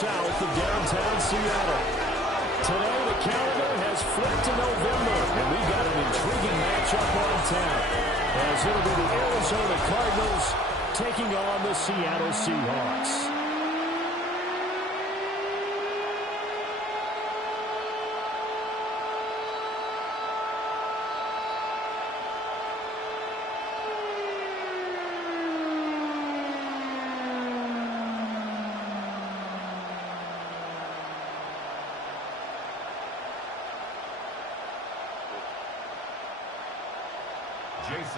south of downtown Seattle. Today, the calendar has flipped to November, and we've got an intriguing matchup on tap, as it'll be the Arizona Cardinals taking on the Seattle Seahawks.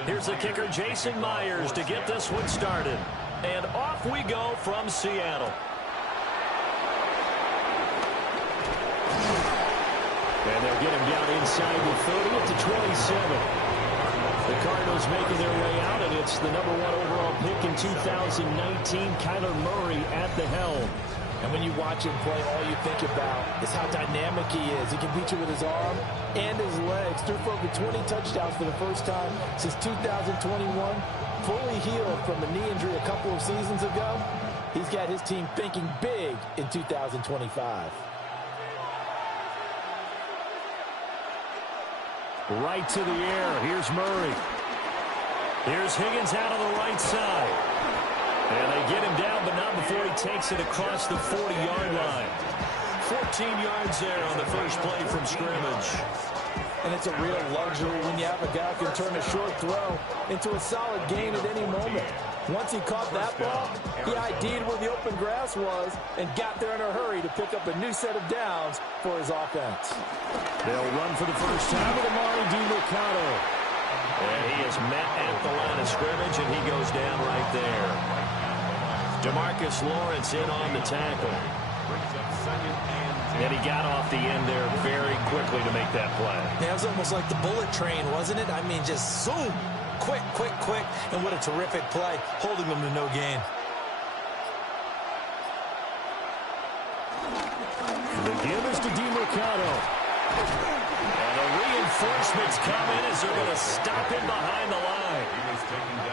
Here's the kicker, Jason Myers, to get this one started. And off we go from Seattle. And they'll get him down inside the 30 at the 27. The Cardinals making their way out, and it's the number 1 overall pick in 2019, Kyler Murray at the helm. And when you watch him play, all you think about is how dynamic he is. He can beat you with his arm and his legs. Threw for over 20 touchdowns for the first time since 2021. Fully healed from a knee injury a couple of seasons ago. He's got his team thinking big in 2025. Right to the air. Here's Murray. Here's Higgins out on the right side. And they get him down, but not before he takes it across the 40-yard line. 14 yards there on the first play from scrimmage. And it's a real luxury when you have a guy who can turn a short throw into a solid gain at any moment. Once he caught that ball, he ID'd where the open grass was and got there in a hurry to pick up a new set of downs for his offense. They'll run for the first time with Amari DiMercato. And he is met at the line of scrimmage, and he goes down right there. DeMarcus Lawrence in on the tackle. And he got off the end there very quickly to make that play. Yeah, it was almost like the bullet train, wasn't it? I mean, just zoom. Quick, quick, quick. And what a terrific play, holding them to no gain. The give is to DiMercato. And the reinforcements come in as they're going to stop him behind the line.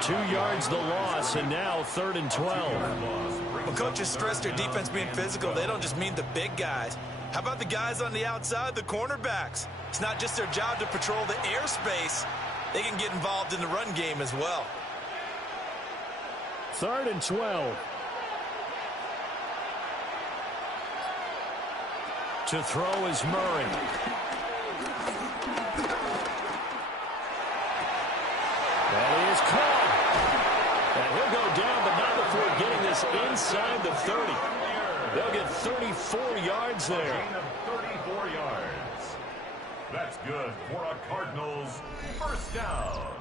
2 yards the loss, and now 3rd and 12. When coaches stress their defense being physical, they don't just mean the big guys. How about the guys on the outside, the cornerbacks? It's not just their job to patrol the airspace. They can get involved in the run game as well. 3rd and 12. To throw is Murray. That is caught. And he'll go down, but not before getting this inside the 30. They'll get 34 yards there. 34 yards. That's good for a Cardinals first down.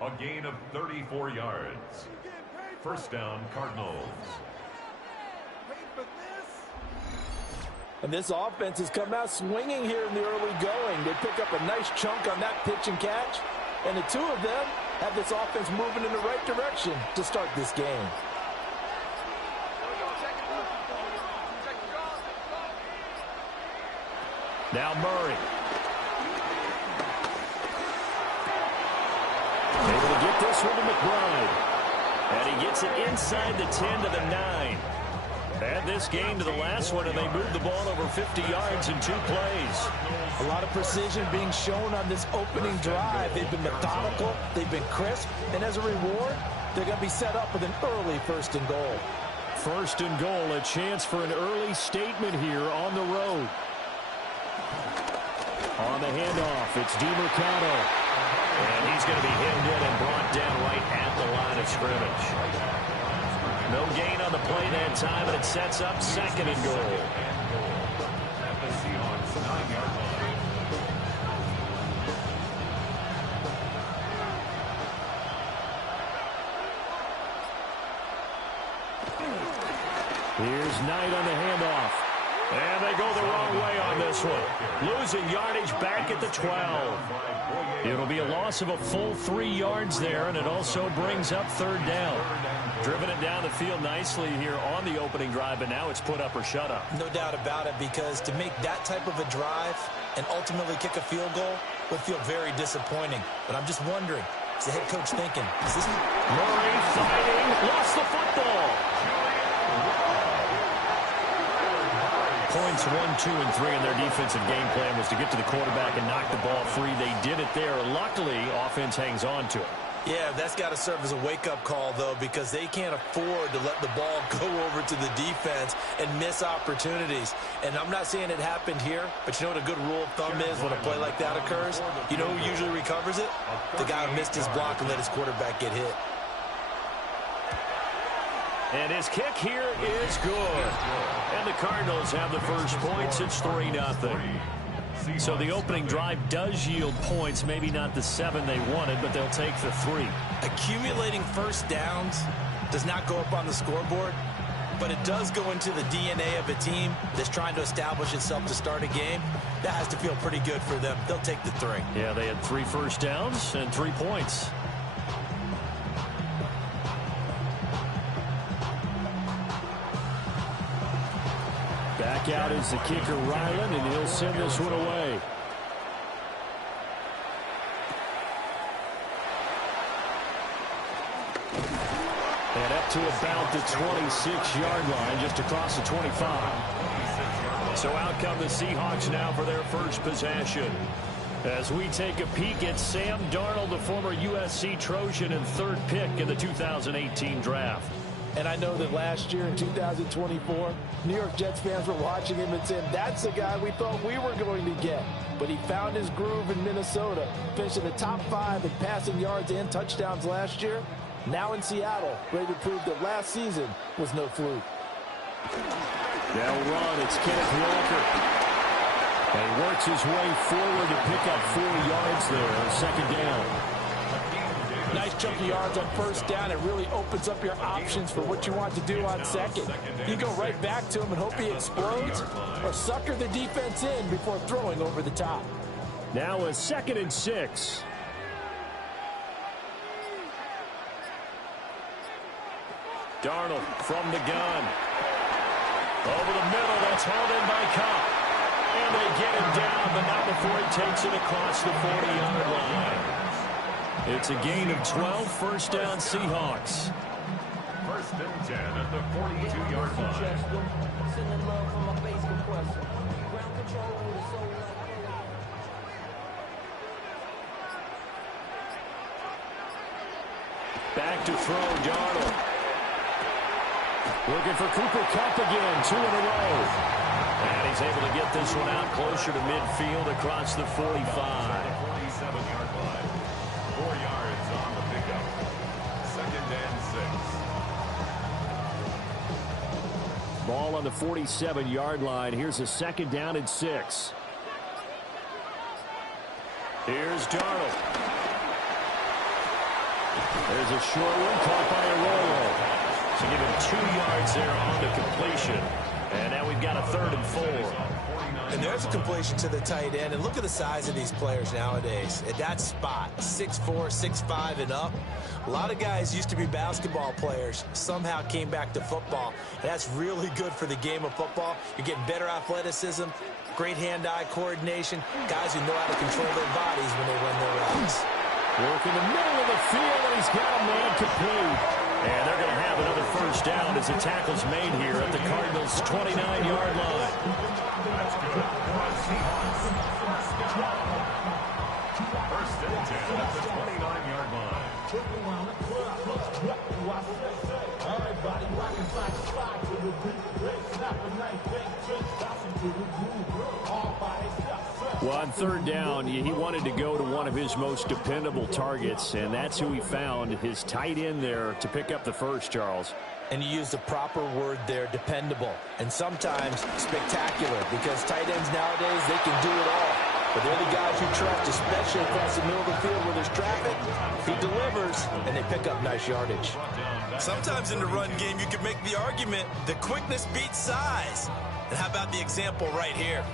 A gain of 34 yards. First down, Cardinals. And this offense has come out swinging here in the early going. They pick up a nice chunk on that pitch and catch. And the two of them have this offense moving in the right direction to start this game. Now Murray. Able to get this one to McBride. And he gets it inside the 10 to the 9. Add this game to the last one, and they moved the ball over 50 yards in 2 plays. A lot of precision being shown on this opening drive. They've been methodical, they've been crisp, and as a reward, they're going to be set up with an early 1st and goal. 1st and goal, a chance for an early statement here on the road. On the handoff, it's DiMercato. And he's going to be hemmed in and brought down right at the line of scrimmage. No gain on the play that time, and it sets up 2nd and goal. At the Seahawks 9-yard line. Here's Knight on the handoff. And they go the wrong way on this one. Losing yardage back at the 12. It'll be a loss of a full 3 yards there, and it also brings up 3rd down. Driven it down the field nicely here on the opening drive, but now it's put up or shut up. No doubt about it, because to make that type of a drive and ultimately kick a field goal would feel very disappointing. But I'm just wondering, is the head coach thinking, is this... Murray fighting, lost the football. points, 1, 2, and 3, and their defensive game plan was to get to the quarterback and knock the ball free. They did it there. Luckily, offense hangs on to it. Yeah, that's got to serve as a wake-up call, though, because they can't afford to let the ball go over to the defense and miss opportunities. And I'm not saying it happened here, but you know what a good rule of thumb is when a play like that occurs? You know who usually recovers it? The guy who missed his block and let his quarterback get hit. And his kick here is good. And the Cardinals have the first points. It's 3-0. So the opening drive does yield points, maybe not the 7 they wanted, but they'll take the 3. Accumulating first downs does not go up on the scoreboard, but it does go into the DNA of a team that's trying to establish itself to start a game. That has to feel pretty good for them. They'll take the 3. Yeah, they had 3 first downs and 3 points. Back out is the kicker, Ryland, and he'll send this one away. And up to about the 26-yard line, just across the 25. So out come the Seahawks now for their first possession. As we take a peek at Sam Darnold, the former USC Trojan and 3rd pick in the 2018 draft. And I know that last year in 2024, New York Jets fans were watching him and saying, that's the guy we thought we were going to get. But he found his groove in Minnesota, finished in the top 5 in passing yards and touchdowns last year. Now in Seattle, ready to prove that last season was no fluke. They'll run. It's Kenneth Walker. And he works his way forward to pick up 4 yards there on 2nd down. Nice chunk of yards on 1st down. It really opens up your options for what you want to do on 2nd. You go right back to him and hope he explodes, or sucker the defense in before throwing over the top. Now a 2nd and 6. Darnold from the gun. Over the middle, that's hauled in by Cup. And they get him down, but not before he takes it across the 40-yard line. It's a gain of 12, 1st down Seahawks. 1st and 10 at the 42-yard line. Back to throw, Darnold. Looking for Cooper Kupp again, 2 in a row. And he's able to get this one out closer to midfield across the 45. 47-yard line. 4 yards on the pickup. 2nd and 6. Ball on the 47-yard line. Here's a 2nd down and 6. Here's Darnold. There's a short one caught by Arroyo. So give him 2 yards there on the completion. And now we've got a 3rd and 4. And there's a completion to the tight end. And look at the size of these players nowadays. At that spot, 6'4", 6'5", and up. A lot of guys used to be basketball players, somehow came back to football. And that's really good for the game of football. You're getting better athleticism, great hand-eye coordination, guys who know how to control their bodies when they run their routes. Work in the middle of the field, and he's got a man complete. And they're going to have another 1st down as the tackle's made here at the Cardinals' 29-yard line. That's good. 1st and 10 at the 29-yard line. Well, on 3rd down, he wanted to go to one of his most dependable targets, and that's who he found, his tight end there to pick up the first, Charles. And you use the proper word there, dependable, and sometimes spectacular, because tight ends nowadays, they can do it all. But they're the guys you trust, especially across the middle of the field where there's traffic. He delivers, and they pick up nice yardage. Sometimes in the run game, you can make the argument that quickness beats size. And how about the example right here?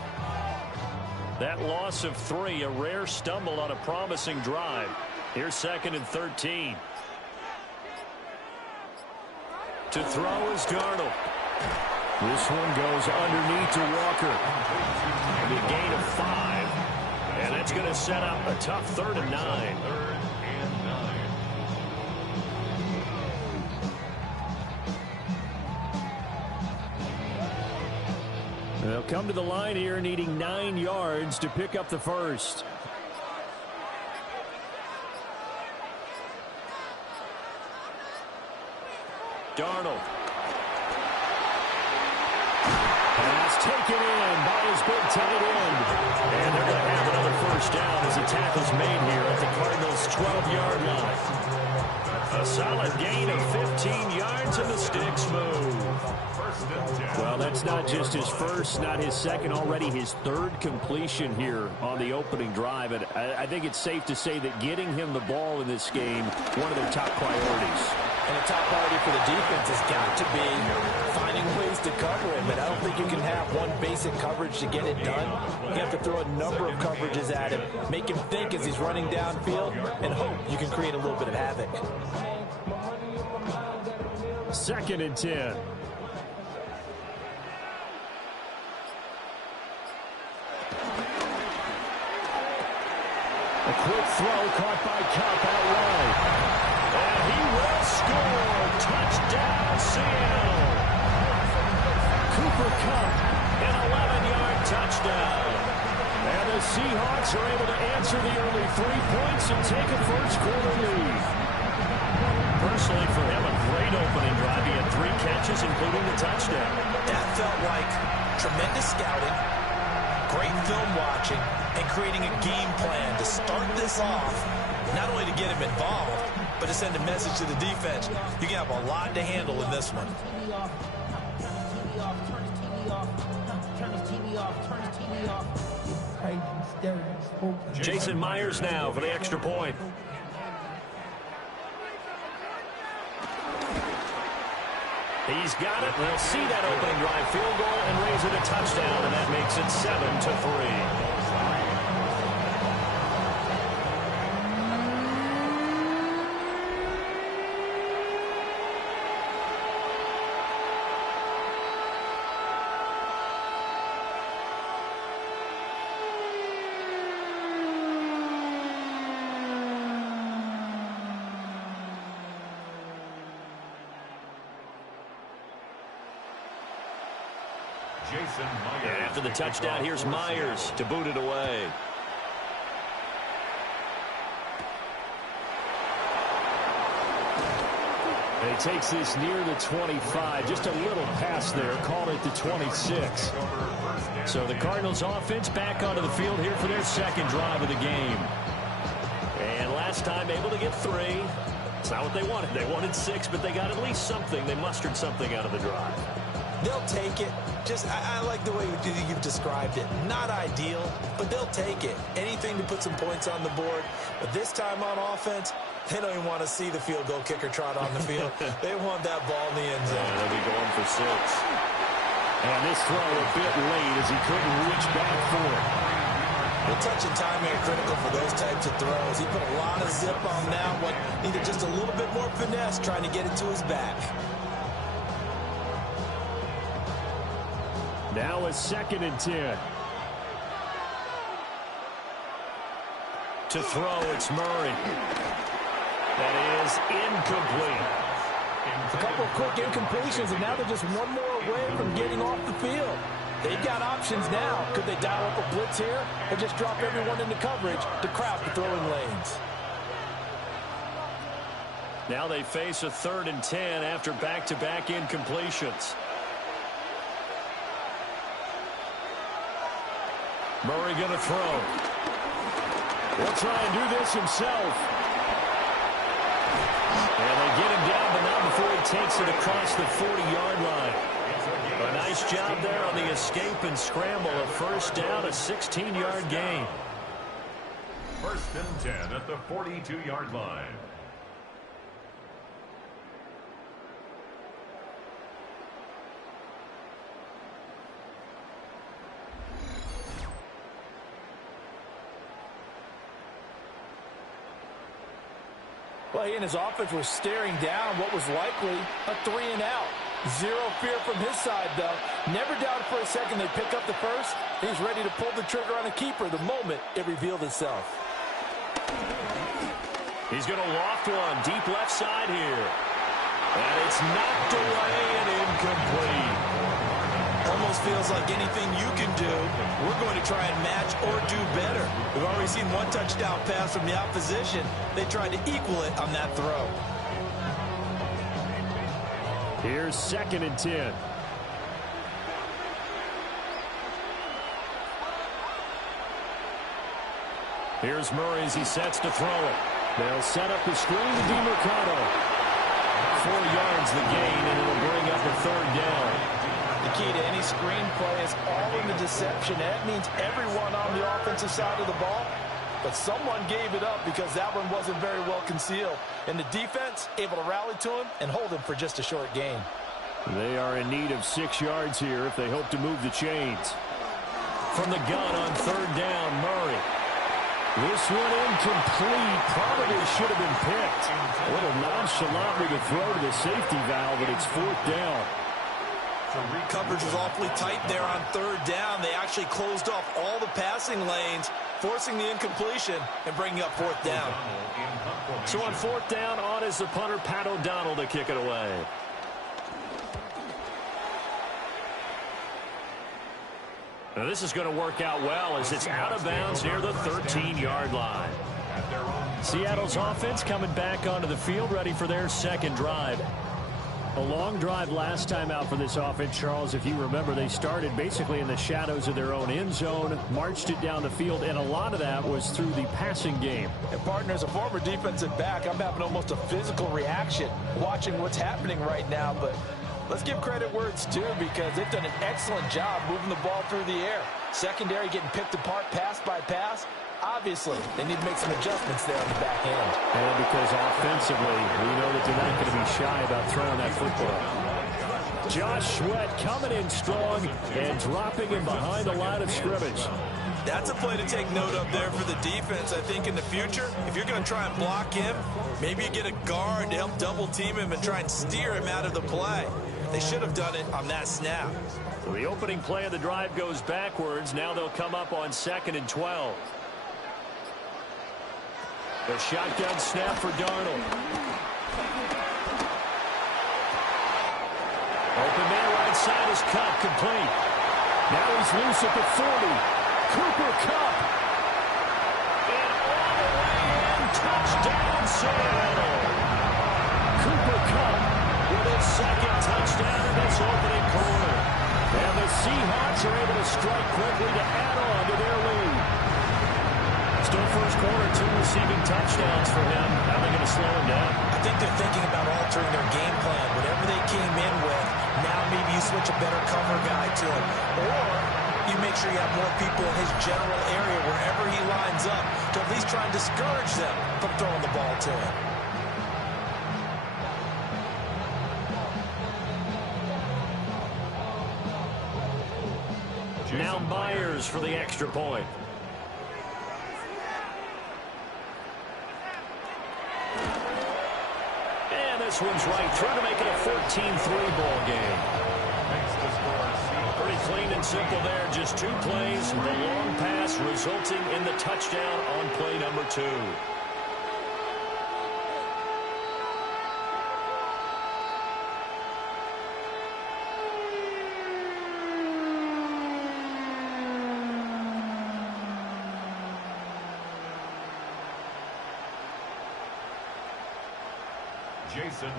That loss of 3, a rare stumble on a promising drive. Here's 2nd and 13. To throw is Darnold. This one goes underneath to Walker. And a gain of 5. And that's going to set up a tough 3rd and 9. They'll come to the line here needing 9 yards to pick up the first. Darnold. Pass taken in by his big tight end. And they're going to have another first down as the tackle's made here at the Cardinals' 12-yard line. A solid gain of 15 yards and the sticks move. Well, that's not just his first, not his second, already his third completion here on the opening drive. And I think it's safe to say that getting him the ball in this game, one of their top priorities. And the top priority for the defense has got to be finding ways to cover him. But I don't think you can have one basic coverage to get it done. You have to throw a number of coverages at him, make him think as he's running downfield, and hope you can create a little bit of havoc. 2nd and 10. A quick throw caught by Kupp out wide. And he will score. Touchdown, Seattle. Cooper Kupp, an 11-yard touchdown. And the Seahawks are able to answer the early 3 points and take a first-quarter lead. Personally, for him, a great opening drive. He had 3 catches, including the touchdown. That felt like tremendous scouting, great film watching, and creating a game plan to start this off, not only to get him involved, but to send a message to the defense. You can have a lot to handle in this one. Jason Myers now for the extra point. He's got it. They'll see that opening drive field goal and raise it a touchdown, and that makes it 7-3. After the touchdown, here's Myers to boot it away. And he takes this near the 25. Just a little pass there. Called it the 26. So the Cardinals offense back onto the field here for their second drive of the game. And last time able to get 3. It's not what they wanted. They wanted 6, but they got at least something. They mustered something out of the drive. They'll take it. I like the way you've described it. Not ideal, but they'll take it. Anything to put some points on the board. But this time on offense, they don't even want to see the field goal kicker trot on the field. They want that ball in the end zone. Yeah, they'll be going for 6. And this throw a bit late as he couldn't reach back for it. The touch and timing are critical for those types of throws. He put a lot of zip on that one. Needed just a little bit more finesse trying to get it to his back. Now a 2nd and 10. To throw, it's Murray. That is incomplete. A couple of quick incompletions, and now they're just one more away from getting off the field. They've got options now. Could they dial up a blitz here or just drop everyone into coverage to crowd the throwing lanes? Now they face a 3rd and 10 after back-to-back incompletions. Murray going to throw. He'll try and do this himself. And they get him down, but not before he takes it across the 40-yard line. A nice job there on the escape and scramble. A first down, a 16-yard gain. 1st and 10 at the 42-yard line. Well, he and his offense were staring down what was likely a 3-and-out. Zero fear from his side, though. Never doubted for a second they'd pick up the first. He's ready to pull the trigger on a keeper the moment it revealed itself. He's going to loft one deep left side here. And it's knocked away and incomplete. Almost almost feels like anything you can do, we're going to try and match or do better. We've already seen one touchdown pass from the opposition. They tried to equal it on that throw. Here's 2nd and 10. Here's Murray as he sets to throw it. They'll set up the screen to DeMercado. 4 yards the gain, and it'll bring up a 3rd down. The key to any screen play is all in the deception. That means everyone on the offensive side of the ball, but someone gave it up because that one wasn't very well concealed. And the defense able to rally to him and hold him for just a short gain. They are in need of 6 yards here if they hope to move the chains. From the gun on 3rd down, Murray. This one incomplete. Probably should have been picked. A little nonchalantly to throw to the safety valve, but it's 4th down. Coverage was awfully tight there on 3rd down. They actually closed off all the passing lanes, forcing the incompletion and bringing up 4th down. So on 4th down, on is the punter, Pat O'Donnell, to kick it away. Now this is going to work out well as it's out of bounds near the 13-yard line. Seattle's offense coming back onto the field, ready for their 2nd drive. A long drive last time out for this offense, Charles. If you remember, they started basically in the shadows of their own end zone, marched it down the field, and a lot of that was through the passing game. And partner, as a former defensive back, I'm having almost a physical reaction watching what's happening right now, but let's give credit where it's due because they've done an excellent job moving the ball through the air. Secondary getting picked apart pass by pass. Obviously, they need to make some adjustments there on the back end. And because offensively, we know that they're not going to be shy about throwing that football. Josh Sweat coming in strong and dropping him behind the line of scrimmage. That's a play to take note of there for the defense. I think in the future, if you're going to try and block him, maybe you get a guard to help double team him and try and steer him out of the play. They should have done it on that snap. So the opening play of the drive goes backwards. Now they'll come up on 2nd and 12. The shotgun snap for Darnold. Open man right side is Cup, complete. Now he's loose at the 40. Cooper Kupp. And all the way in, touchdown Seattle. Cooper Kupp with his 2nd touchdown in this opening quarter. And the Seahawks are able to strike quickly to add on to their lead. Still first quarter, 2 receiving touchdowns for him. How are they going to slow him down? I think they're thinking about altering their game plan. Whatever they came in with, now maybe you switch a better cover guy to him. Or you make sure you have more people in his general area wherever he lines up to at least try and discourage them from throwing the ball to him. Now Myers for the extra point. And this one's right through to make it a 14-3 ball game. Pretty clean and simple there. Just 2 plays. The long pass resulting in the touchdown on play number 2.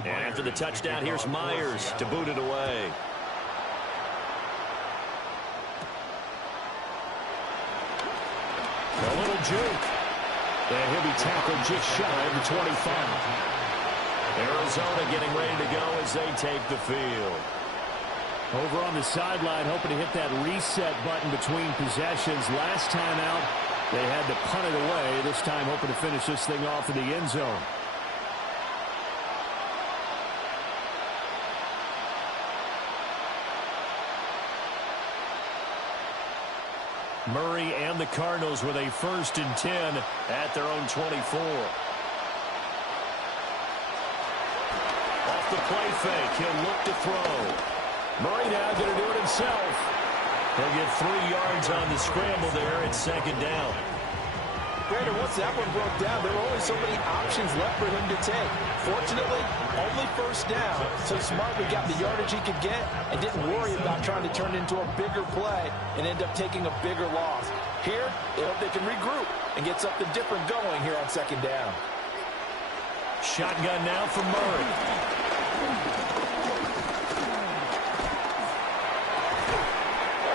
And after the touchdown, here's Myers to boot it away. A little juke. And he'll be tackled just shy of the 25. Arizona getting ready to go as they take the field. Over on the sideline, hoping to hit that reset button between possessions. Last time out, they had to punt it away. This time, hoping to finish this thing off in the end zone. Murray and the Cardinals with a 1st and 10 at their own 24. Off the play fake, he'll look to throw. Murray now going to do it himself. He'll get 3 yards on the scramble there at 2nd down. Brandon, once that one broke down, there were only so many options left for him to take. Fortunately, only first down, so smartly got the yardage he could get and didn't worry about trying to turn it into a bigger play and end up taking a bigger loss. Here, they hope they can regroup and get something different going here on second down. Shotgun now from Murray.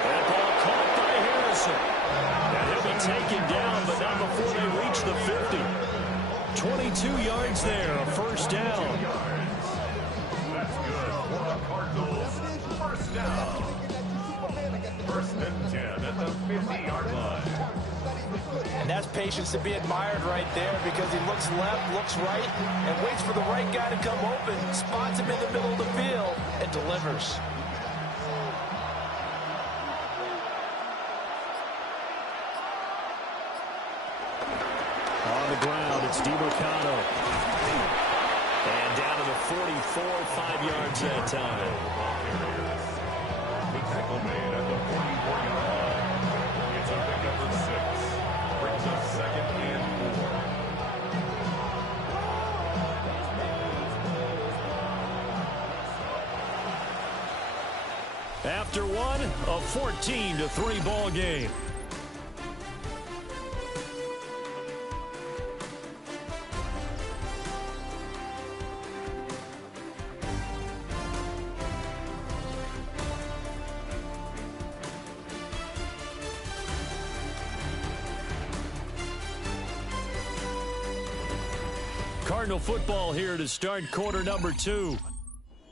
That ball caught by Harrison. And he'll be taken down, but not before they reach the 50. 22 yards there, a first down. That's good for the Cardinals. First down. First and 10 at the 50-yard line. And that's patience to be admired right there, because he looks left, looks right, and waits for the right guy to come open, spots him in the middle of the field, and delivers. On the ground, it's DiMercato. And down to the 44, 5 yards that time. The tackle made at the 44-yard line. It's a pickup of 6. Brings up second and 4. After one, a 14-3 ball game. Cardinal football here to start quarter number 2,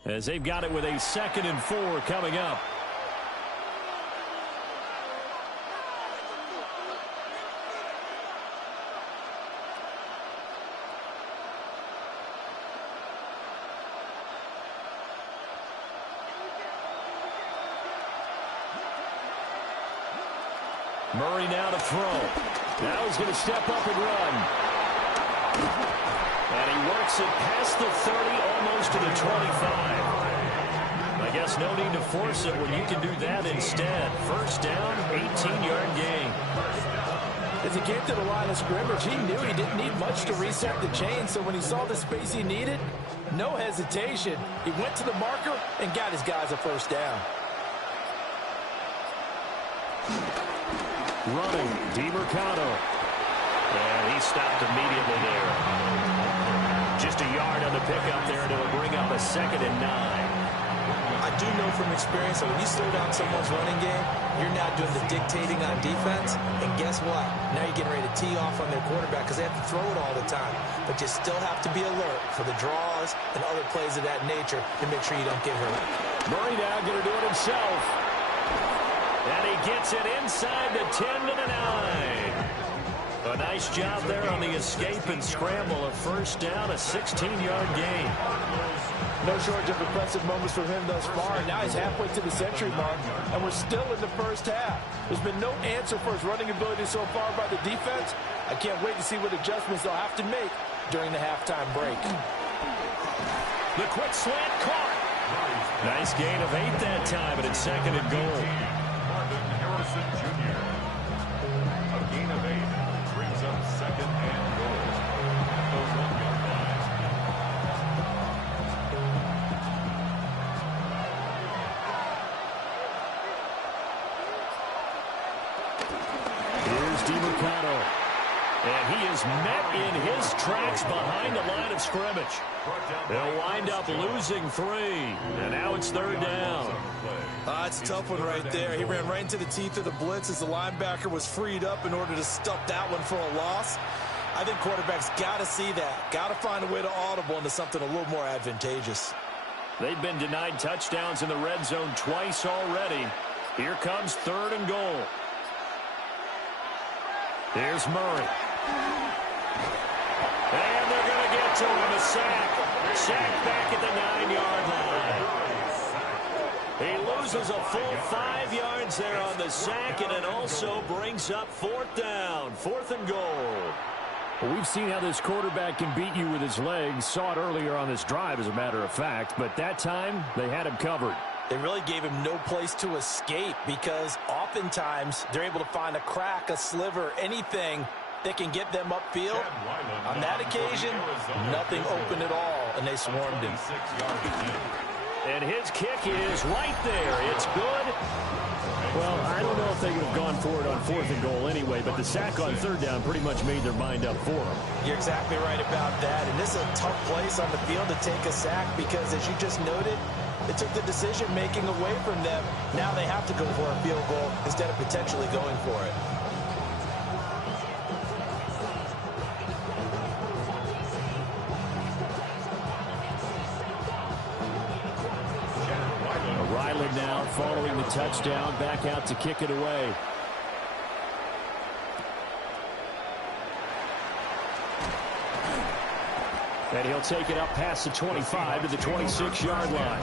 as they've got it with a 2nd and 4 coming up. Murray now to throw. Now he's going to step up and run. And he works it past the 30, almost to the 25. I guess no need to force it when you can do that instead. First down, 18-yard gain. As he came to the line of scrimmage, he knew he didn't need much to reset the chain, so when he saw the space he needed, no hesitation. He went to the marker and got his guys a first down. Running, DiMercato. And he stopped immediately there. Just a yard on the pickup there, and it'll bring up a 2nd and 9. I do know from experience that when you slow down someone's running game, you're now doing the dictating on defense. And guess what? Now you're getting ready to tee off on their quarterback because they have to throw it all the time. But you still have to be alert for the draws and other plays of that nature to make sure you don't get hurt. Murray now going to do it himself. And he gets it inside the 10 to the 9. A nice job there on the escape and scramble. A first down, a 16-yard gain. No shortage of impressive moments for him thus far. Now he's halfway to the century mark, and we're still in the first half. There's been no answer for his running ability so far by the defense. I can't wait to see what adjustments they'll have to make during the halftime break. The quick slant caught. Nice gain of 8 that time, and it's 2nd and goal. Harrison Jr. A gain of 8 brings up 2nd and goal. The 1-yard line. Here's DiMercato. And he is met in his tracks behind the line of scrimmage. They'll wind up losing 3. And now it's 3rd down. It's a tough one right there. He ran right into the teeth of the blitz as the linebacker was freed up in order to stop that one for a loss. I think quarterbacks got to see that. Got to find a way to audible into something a little more advantageous. They've been denied touchdowns in the red zone twice already. Here comes 3rd and goal. Here's Murray. And they're going to get to him, a sack. Sack back at the 9-yard line. He loses a full 5 yards there on the sack, and it also brings up 4th down. 4th and goal. Well, we've seen how this quarterback can beat you with his legs. Saw it earlier on this drive, as a matter of fact. But that time, they had him covered. They really gave him no place to escape because oftentimes they're able to find a crack, a sliver, anything that can get them upfield. On that occasion, nothing open at all, and they swarmed him. And his kick is right there. It's good. Well, I don't know if they would have gone for it on 4th and goal anyway, but the sack on 3rd down pretty much made their mind up for them. You're exactly right about that. And this is a tough place on the field to take a sack because, as you just noted, it took the decision-making away from them. Now they have to go for a field goal instead of potentially going for it. Riley now following the touchdown, back out to kick it away. And he'll take it up past the 25 to the 26-yard line.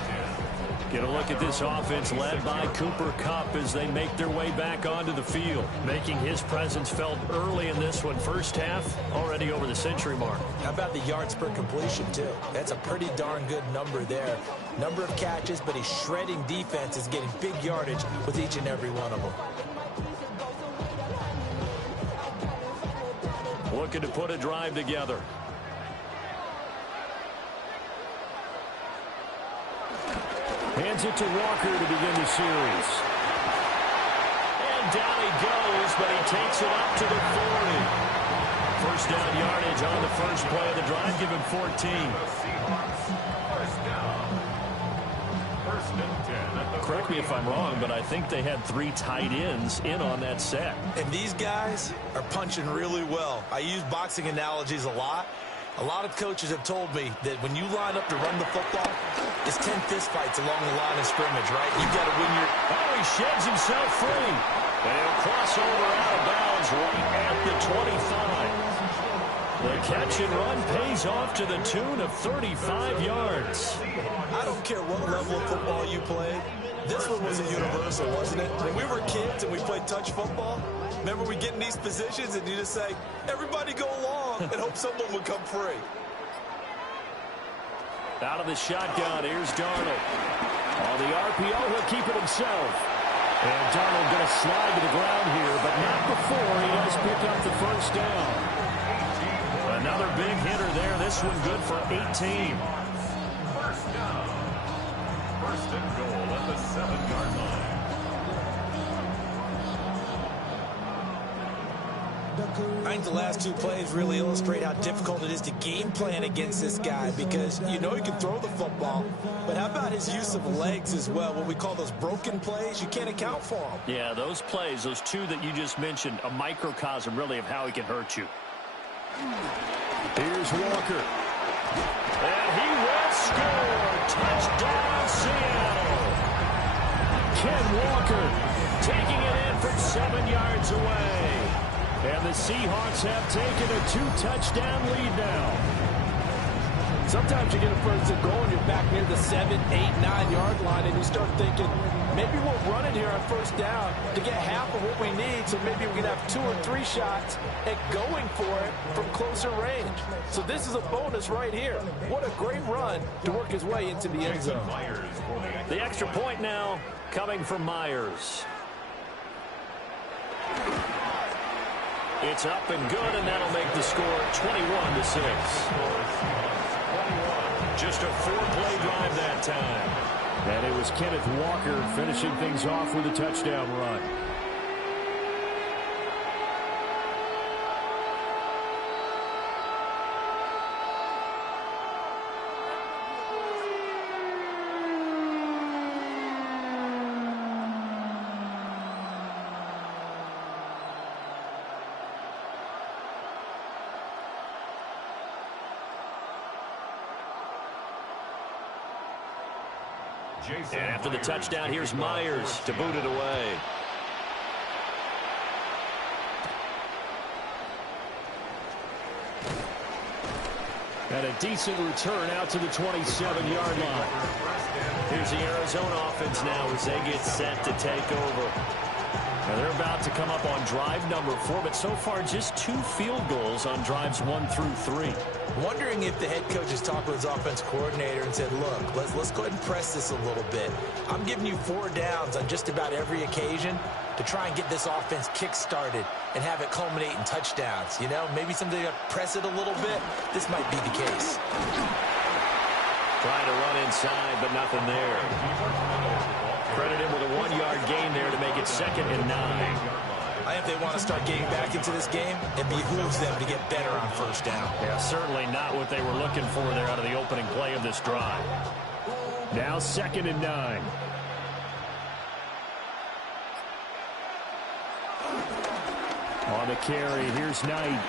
Get a look at this offense led by Cooper Kupp as they make their way back onto the field, making his presence felt early in this one. First half, already over the century mark. How about the yards per completion, too? That's a pretty darn good number there. Number of catches, but he's shredding defenses, getting big yardage with each and every one of them. Looking to put a drive together. Hands it to Walker to begin the series. And down he goes, but he takes it up to the 40. First down yardage on the first play of the drive. Give him 14. First down. First and 10. Correct me if I'm wrong, but I think they had 3 tight ends in on that set. And these guys are punching really well. I use boxing analogies a lot. A lot of coaches have told me that when you line up to run the football, it's 10 fistfights along the line of scrimmage, right? You've got to win your... Oh, he sheds himself free. And he'll cross over out of bounds right at the 25. The catch and run pays off to the tune of 35 yards. I don't care what level of football you played. This one was a universal, wasn't it? When we were kids and we played touch football, remember we get in these positions and you just say, everybody go along and hope someone would come free. Out of the shotgun, here's Darnold. On the RPO, he'll keep it himself. And Darnold going to slide to the ground here, but not before he does pick up the first down. Another big hitter there. This one good for 18. First down. First and goal at the 7-yard line. I think the last 2 plays really illustrate how difficult it is to game plan against this guy because you know he can throw the football, but how about his use of legs as well? What we call those broken plays, you can't account for them. Yeah, those plays, those 2 that you just mentioned, a microcosm really of how he can hurt you. Here's Walker. And he will score. Touchdown, Seattle. Ken Walker taking it in from 7 yards away. And the Seahawks have taken a 2-touchdown lead now. Sometimes you get a first and goal and you're back near the 7, 8, 9-yard line and you start thinking, maybe we'll run it here on first down to get half of what we need, so maybe we can have 2 or 3 shots at going for it from closer range. So this is a bonus right here. What a great run to work his way into the end zone. The extra point now coming from Myers. It's up and good, and that'll make the score 21-6. Just a 4-play drive that time. And it was Kenneth Walker finishing things off with a touchdown run. And after the touchdown, here's Myers to boot it away. And a decent return out to the 27-yard line. Here's the Arizona offense now as they get set to take over. Now they're about to come up on drive number 4, but so far just 2 field goals on drives 1 through 3. Wondering if the head coach has talked with his offense coordinator and said, look, let's go ahead and press this a little bit. I'm giving you 4 downs on just about every occasion to try and get this offense kick-started and have it culminate in touchdowns. You know, maybe something to press it a little bit. This might be the case. Trying to run inside, but nothing there. Credit him with a 1-yard gain there to make it 2nd and 9. I think they want to start getting back into this game. It behooves them to get better on first down. Yeah, certainly not what they were looking for there out of the opening play of this drive. Now 2nd and 9. On the carry, here's Knight.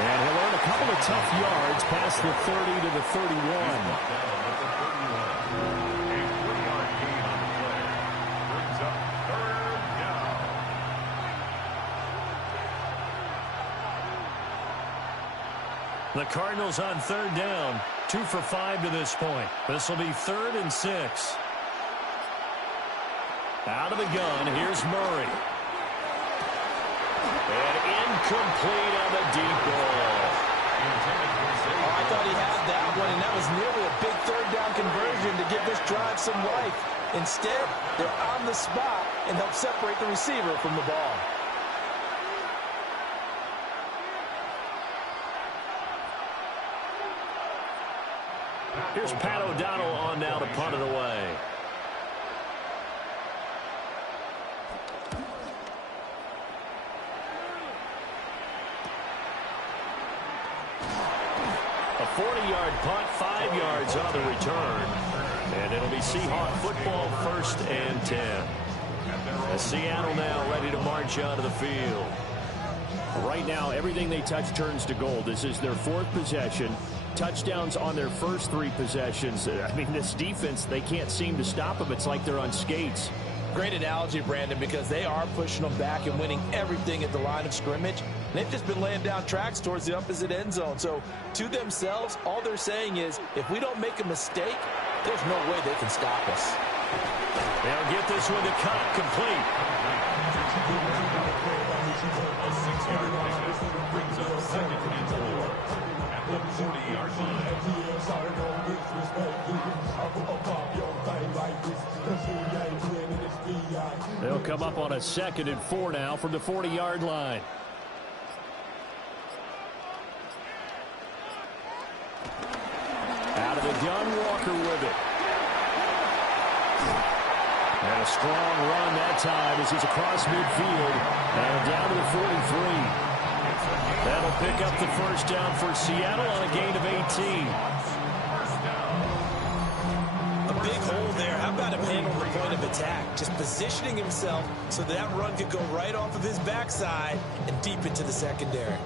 And he'll earn a couple of tough yards past the 30 to the 31. The Cardinals on 3rd down, 2 for 5 to this point. This will be 3rd and 6. Out of the gun, here's Murray. And incomplete on the deep ball. Oh, I thought he had that one, and that was nearly a big 3rd down conversion to give this drive some life. Instead, they're on the spot and help separate the receiver from the ball. Here's Pat O'Donnell on now to punt it away. A 40-yard punt, 5 yards on the return. And it'll be Seahawk football, 1st and 10. Seattle now ready to march out of the field. Right now, everything they touch turns to gold. This is their 4th possession. Touchdowns on their first 3 possessions. I mean, this defense, they can't seem to stop them. It's like they're on skates. Great analogy, Brandon, because they are pushing them back and winning everything at the line of scrimmage. And they've just been laying down tracks towards the opposite end zone. So, to themselves, all they're saying is, if we don't make a mistake, there's no way they can stop us. They'll get this one to cut complete. A 6-yard pickup brings up 2nd and 4 at the 40-yard line. They'll come up on a 2nd and 4 now from the 40-yard line. Out of the gun, Walker with it. And a strong run that time as he's across midfield. And down to the 43. That'll pick up the 1st down for Seattle on a gain of 18. A big hole there. How about him handling the point of attack? Just positioning himself so that run could go right off of his backside and deep into the secondary.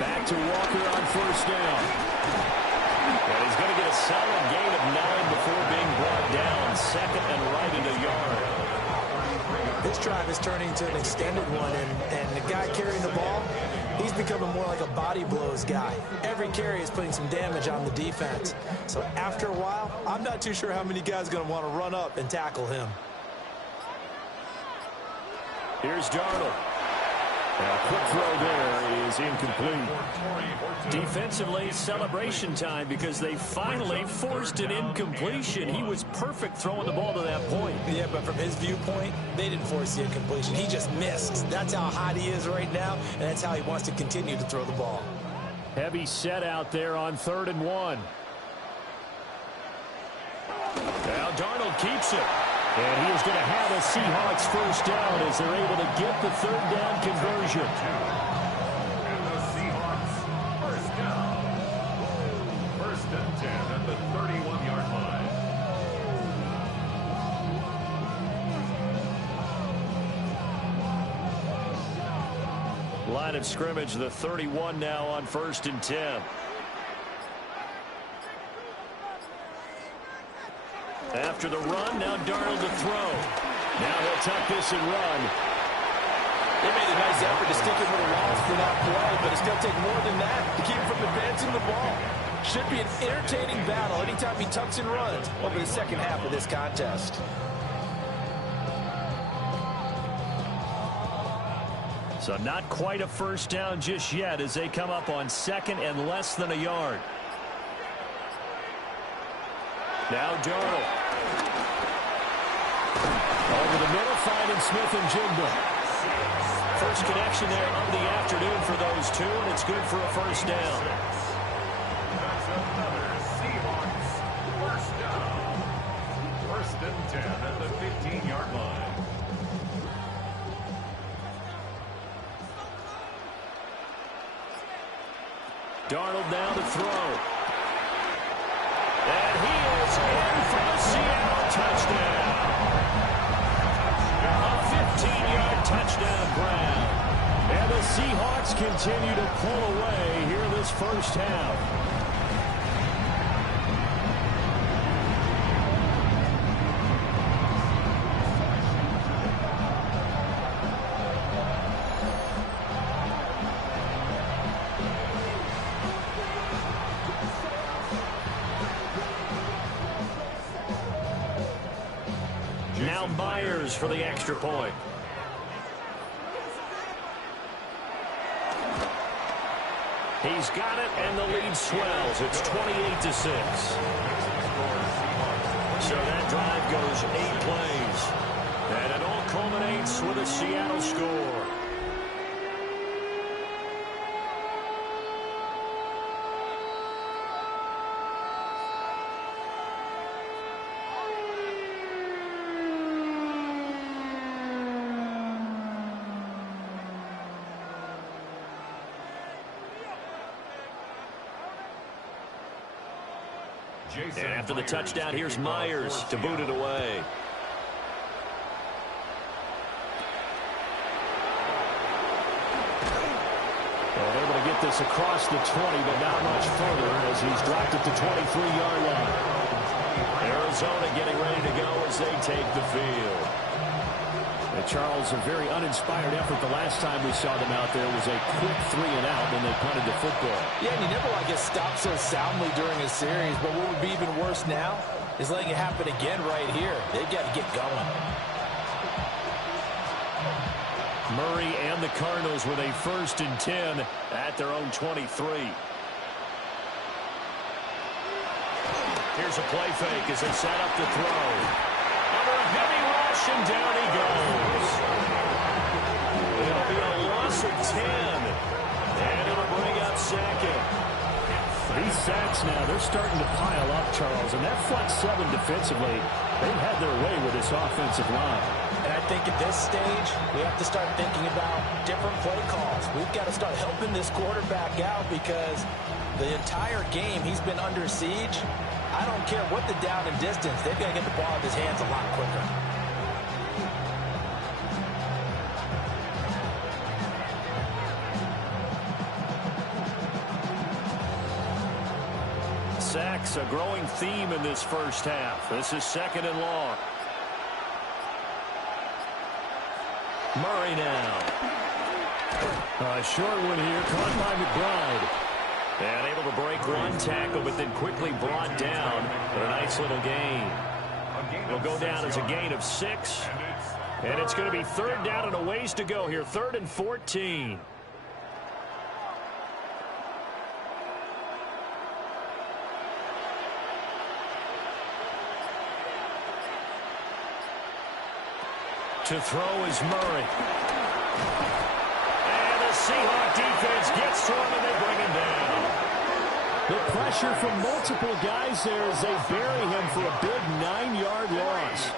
Back to Walker on 1st down. And he's going to get a solid gain of 9 before being brought down. 2nd and right in a yard. This drive is turning into an extended one, and the guy carrying the ball, he's becoming more like a body blows guy. Every carry is putting some damage on the defense. So after a while, I'm not too sure how many guys are going to want to run up and tackle him. Here's Darnold. A quick throw there is incomplete. Defensively, celebration time because they finally forced an incompletion. He was perfect throwing the ball to that point. Yeah, but from his viewpoint, they didn't force the incompletion. He just missed. That's how hot he is right now, and that's how he wants to continue to throw the ball. Heavy set out there on 3rd and 1. Now Darnold keeps it. And he is going to have a Seahawks 1st down as they're able to get the 3rd down conversion. And the Seahawks 1st down. 1st and 10 at the 31-yard line. Line of scrimmage, the 31 now on 1st and 10. After the run, now Darnold to throw. Now he'll tuck this and run. They made a nice effort to stick him with a loss for that play, but it's going to take more than that to keep him from advancing the ball. Should be an entertaining battle anytime he tucks and runs over the second half of this contest. So not quite a first down just yet as they come up on second and less than a yard. Now Darnold. Over the middle, finding Smith and Jigba. First connection there of the afternoon for those two, and it's good for a first down. That's another Seahawks first down. First and 10 at the 15-yard line. Darnold now to throw. And he is in for the Seattle touchdown. A 15-yard touchdown grab. And the Seahawks continue to pull away here this first half. Now Myers for the extra point. He's got it, and the lead swells. It's 28-6. So that drive goes 8 plays. And it all culminates with a Seattle score. And after the touchdown, here's Myers to boot it away. Well, able to get this across the 20, but not much further as he's dropped it to 23-yard line. Arizona getting ready to go as they take the field. And Charles, a very uninspired effort the last time we saw them out there was a quick 3-and-out when they punted the football. Yeah, and you never want to get stopped so soundly during a series, but what would be even worse now is letting it happen again right here. They've got to get going. Murray and the Cardinals with a 1st and 10 at their own 23. Here's a play fake as they set up to throw. Under a heavy rush, and down he goes. It'll be a loss of 10, and it'll bring up second. These sacks now, they're starting to pile up, Charles, and that front seven defensively, they've had their way with this offensive line. And I think at this stage, we have to start thinking about different play calls. We've got to start helping this quarterback out because the entire game he's been under siege. I don't care what the down and distance, they've got to get the ball in his hands a lot quicker. Sacks, a growing theme in this first half. This is 2nd and long. Murray now. A short one here, caught by McBride. And able to break one tackle, but then quickly brought down for a nice little gain. It'll go down as a gain of 6. And it's going to be 3rd down and a ways to go here. 3rd and 14. To throw is Murray. And the Seahawks defense gets to him and they bring him down. The pressure from multiple guys there as they bury him for a big 9-yard loss.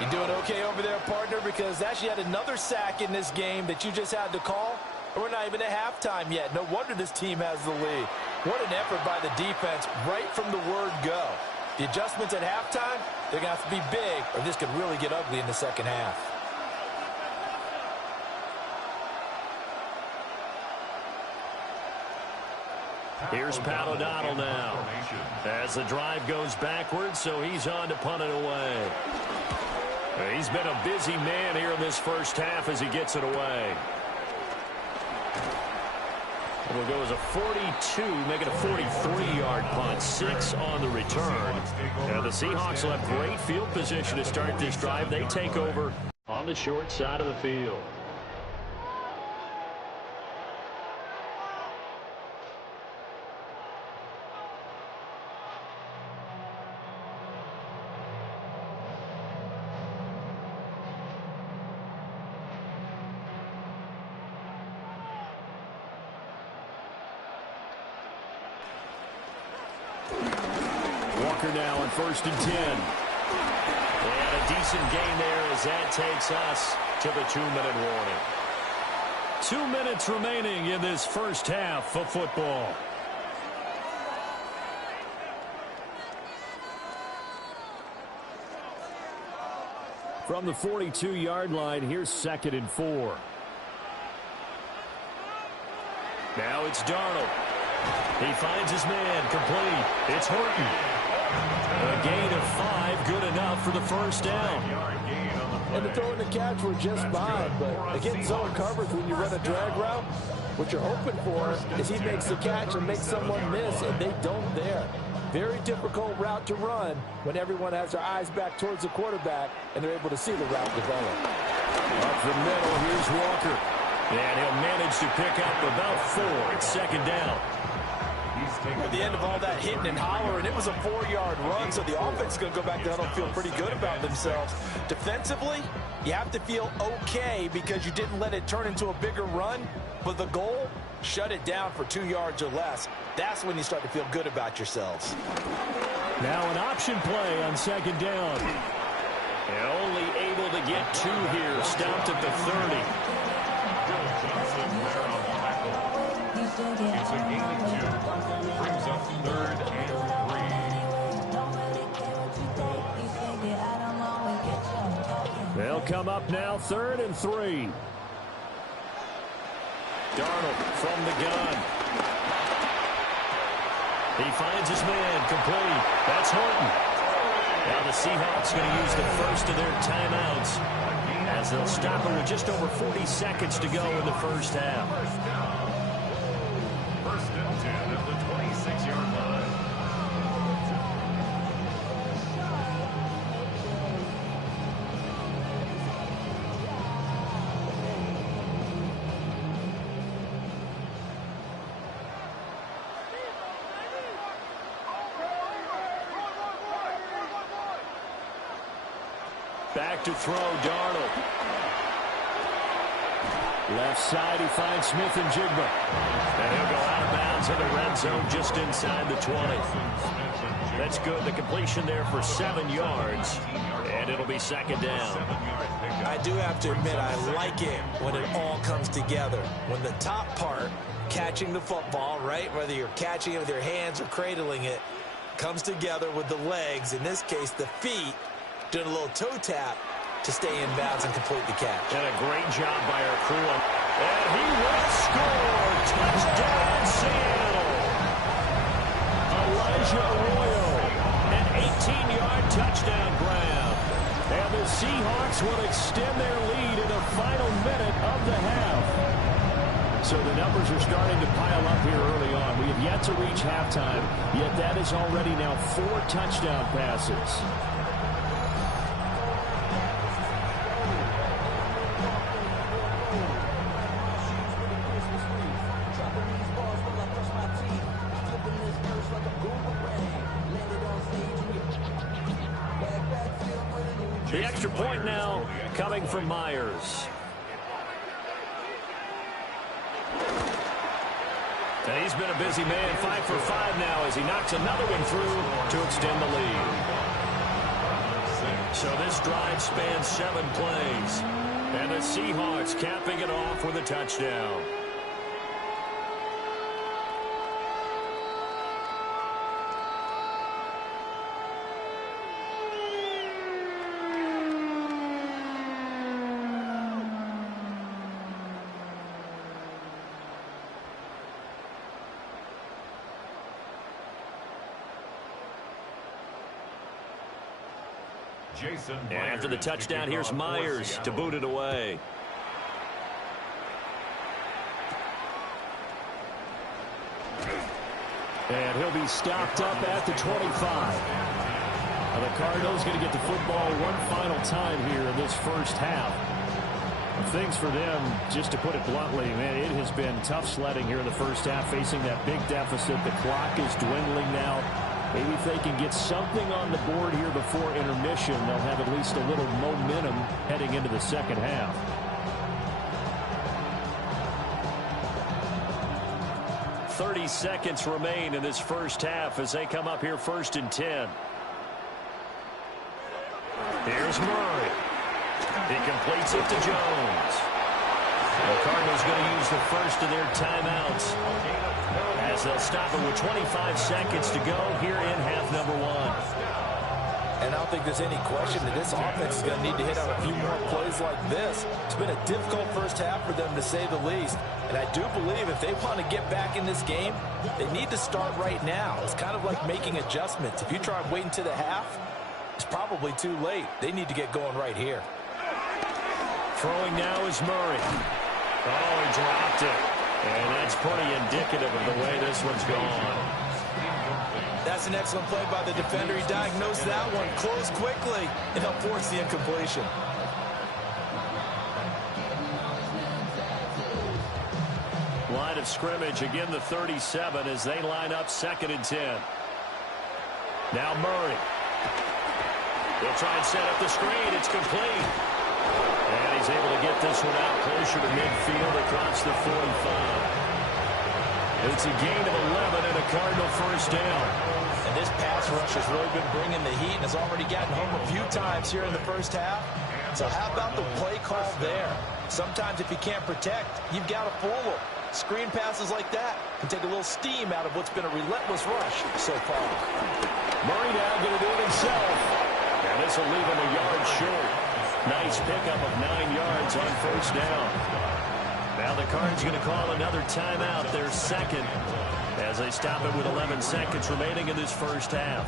You doing okay over there, partner? Because that's yet another sack in this game that you just had to call. We're not even at halftime yet. No wonder this team has the lead. What an effort by the defense right from the word go. The adjustments at halftime, they're going to have to be big or this could really get ugly in the second half. Here's Pat O'Donnell now as the drive goes backwards, so he's on to punt it away. He's been a busy man here in this first half as he gets it away. It'll go as a 42, make it a 43-yard punt, 6 on the return. And the Seahawks will have great field position to start this drive. They take over on the short side of the field. Walker now on 1st and 10. And a decent gain there as that takes us to the 2-minute warning. 2 minutes remaining in this first half of football. From the 42-yard line, here's 2nd and 4. Now it's Darnold. He finds his man, complete. It's Horton. A gain of 5, good enough for the first down. And the throw and the catch were just fine, but again, zone coverage when you run a drag route, what you're hoping for is he makes the catch and makes someone miss, and they don't there. Very difficult route to run when everyone has their eyes back towards the quarterback and they're able to see the route develop. Up the middle, here's Walker. And he'll manage to pick up about 4. It's 2nd down. At the end of all that hitting and hollering, it was a 4-yard run, so the offense is going to go back to huddle and feel pretty good about themselves. Defensively, you have to feel okay because you didn't let it turn into a bigger run, but the goal, shut it down for 2 yards or less. That's when you start to feel good about yourselves. Now an option play on 2nd down. And only able to get 2 here, stopped at the 30. It's a gain of 2. Brings up 3rd and 3. They'll come up now 3rd and 3. Darnold from the gun. He finds his man, complete. That's Horton. Now the Seahawks going to use the first of their timeouts as they'll stop it with just over 40 seconds to go in the first half. 1st and 10 at the 26-yard line. Back to throw, Darnold. Left side, he finds Smith and Jigba. And he'll go out of bounds in the red zone just inside the 20. That's good. The completion there for 7 yards. And it'll be 2nd down. I do have to admit, I like it when it all comes together. When the top part, catching the football, right, whether you're catching it with your hands or cradling it, comes together with the legs, in this case the feet, doing a little toe tap to stay in bounds and complete the catch. And a great job by our crew. And he will score. Touchdown, Seattle. Elijah Arroyo. An 18-yard touchdown grab. And the Seahawks will extend their lead in the final minute of the half. So the numbers are starting to pile up here early on. We have yet to reach halftime, yet that is already now 4 touchdown passes. The extra point now coming from Myers. And he's been a busy man, 5 for 5 now as he knocks another one through to extend the lead. So this drive spans 7 plays. And the Seahawks capping it off with a touchdown. And after the touchdown, here's Myers to boot it away. And he'll be stopped up at the 25. Now the Cardinals going to get the football one final time here in this first half. Things for them, just to put it bluntly, man, it has been tough sledding here in the first half, facing that big deficit. The clock is dwindling now. Maybe if they can get something on the board here before intermission, they'll have at least a little momentum heading into the second half. .30 seconds remain in this first half as they come up here 1st and 10. Here's Murray. He completes it to Jones. The Cardinals going to use the first of their timeouts as they'll stop it with 25 seconds to go here in half number 1. And I don't think there's any question that this offense is going to need to hit on a few more plays like this. It's been a difficult first half for them, to say the least. And I do believe if they want to get back in this game, they need to start right now. It's kind of like making adjustments. If you try and wait until the half, it's probably too late. They need to get going right here. Throwing now is Murray. Oh, he dropped it. And that's pretty indicative of the way this one's gone. That's an excellent play by the defender. He diagnosed that one, closed quickly, and helped force the incompletion. Line of scrimmage, again the 37 as they line up 2nd and 10. Now Murray. They'll try and set up the screen. It's complete. And he's able to get this one out closer to midfield across the 45. It's a gain of 11 and a Cardinal first down. And this pass rush has really been bringing the heat and has already gotten home a few times here in the first half. So how about the play call there? Sometimes if you can't protect, you've got to fool them. Screen passes like that can take a little steam out of what's been a relentless rush so far. Murray now going to do it himself. And this will leave him a yard short. Nice pickup of 9 yards on first down. Now the Cards going to call another timeout, their second, as they stop it with 11 seconds remaining in this first half.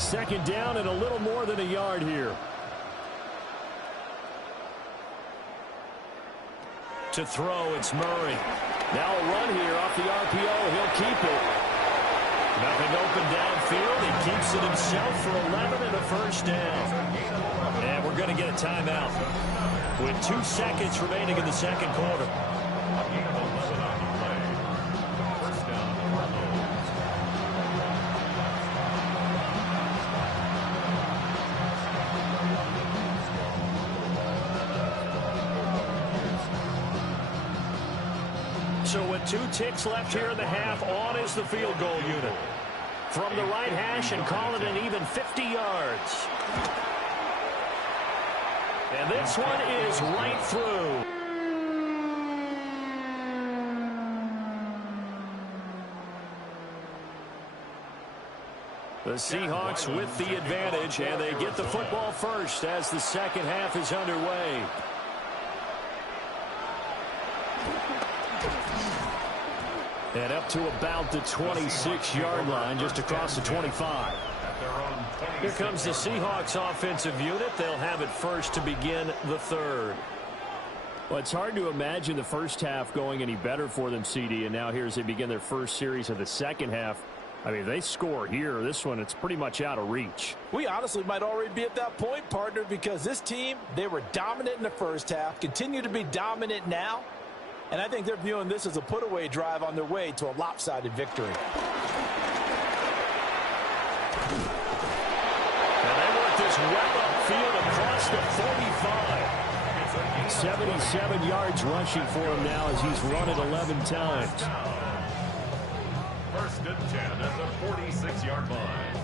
Second down and a little more than a yard here. To throw, it's Murray. Now a run here off the RPO. He'll keep it. Nothing open downfield. He keeps it himself for 11 and a first down. And we're going to get a timeout with 2 seconds remaining in the second quarter. So with 2 ticks left here in the half, on is the field goal unit. From the right hash and call it an even 50 yards. And this one is right through. The Seahawks with the advantage, and they get the football first as the second half is underway. And up to about the 26-yard line, just across the 25. Here comes the Seahawks offensive unit. They'll have it first to begin the third. Well, it's hard to imagine the first half going any better for them, CD. And now here as they begin their first series of the second half, I mean, they score here. This one, it's pretty much out of reach. We honestly might already be at that point, partner, because this team, they were dominant in the first half, continue to be dominant now. And I think they're viewing this as a put-away drive on their way to a lopsided victory. Now they work this web upfield across the 45. 77 yards rushing for him now as he's run it 11 times. First and 10 at the 46-yard line.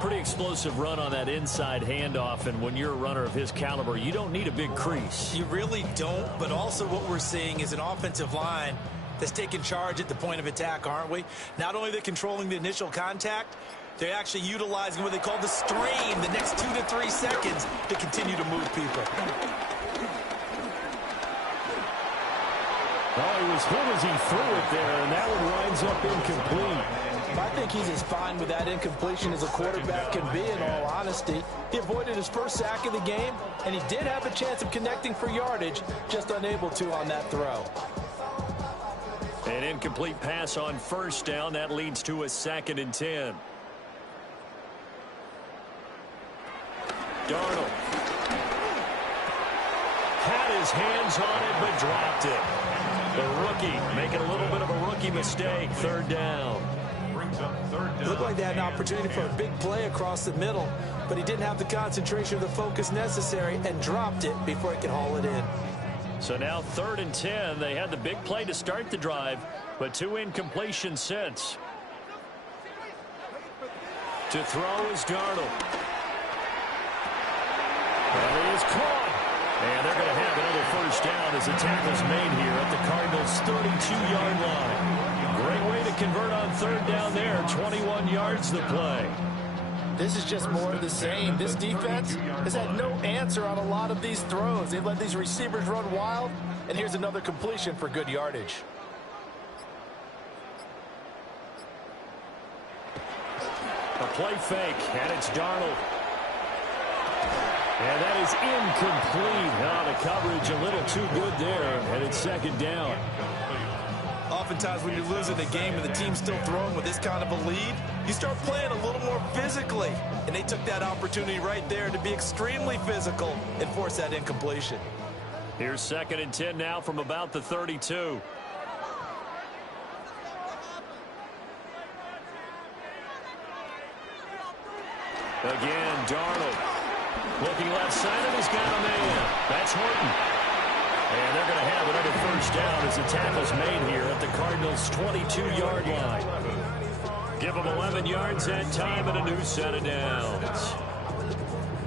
Pretty explosive run on that inside handoff, and when you're a runner of his caliber, you don't need a big crease. You really don't, but also what we're seeing is an offensive line that's taking charge at the point of attack, aren't we? Not only are they controlling the initial contact, they're actually utilizing what they call the stream, the next 2 to 3 seconds, to continue to move people. Oh, he was hit as he threw it there, and that one winds up incomplete. I think he's as fine with that incompletion as a quarterback can be, in all honesty. He avoided his first sack of the game, and he did have a chance of connecting for yardage, just unable to on that throw. An incomplete pass on first down. That leads to a 2nd and 10. Darnold had his hands on it, but dropped it. The rookie making a little bit of a rookie mistake. 3rd down. It looked like they had an opportunity for a big play across the middle, but he didn't have the concentration or the focus necessary and dropped it before he could haul it in. So now 3rd and 10. They had the big play to start the drive, but 2 incompletions since. To throw is Darnold. And he is caught. And they're going to have another first down as the tackle's made here at the Cardinals' 32-yard line. Great way to convert on 3rd down there. 21 yards the play. This is just more of the same. This defense has had no answer on a lot of these throws. They've let these receivers run wild, and here's another completion for good yardage. A play fake, and it's Darnold. And that is incomplete. Now the coverage a little too good there, and it's 2nd down. Oftentimes when you're losing a game and the team's still throwing with this kind of a lead, you start playing a little more physically. And they took that opportunity right there to be extremely physical and force that incompletion. Here's 2nd and 10 now from about the 32. Again, Darnold. Looking left side, and he's got a man. That's Horton. And they're going to have another first down as the tackle's made here at the Cardinals' 22-yard line. Give them 11 yards that time and a new set of downs.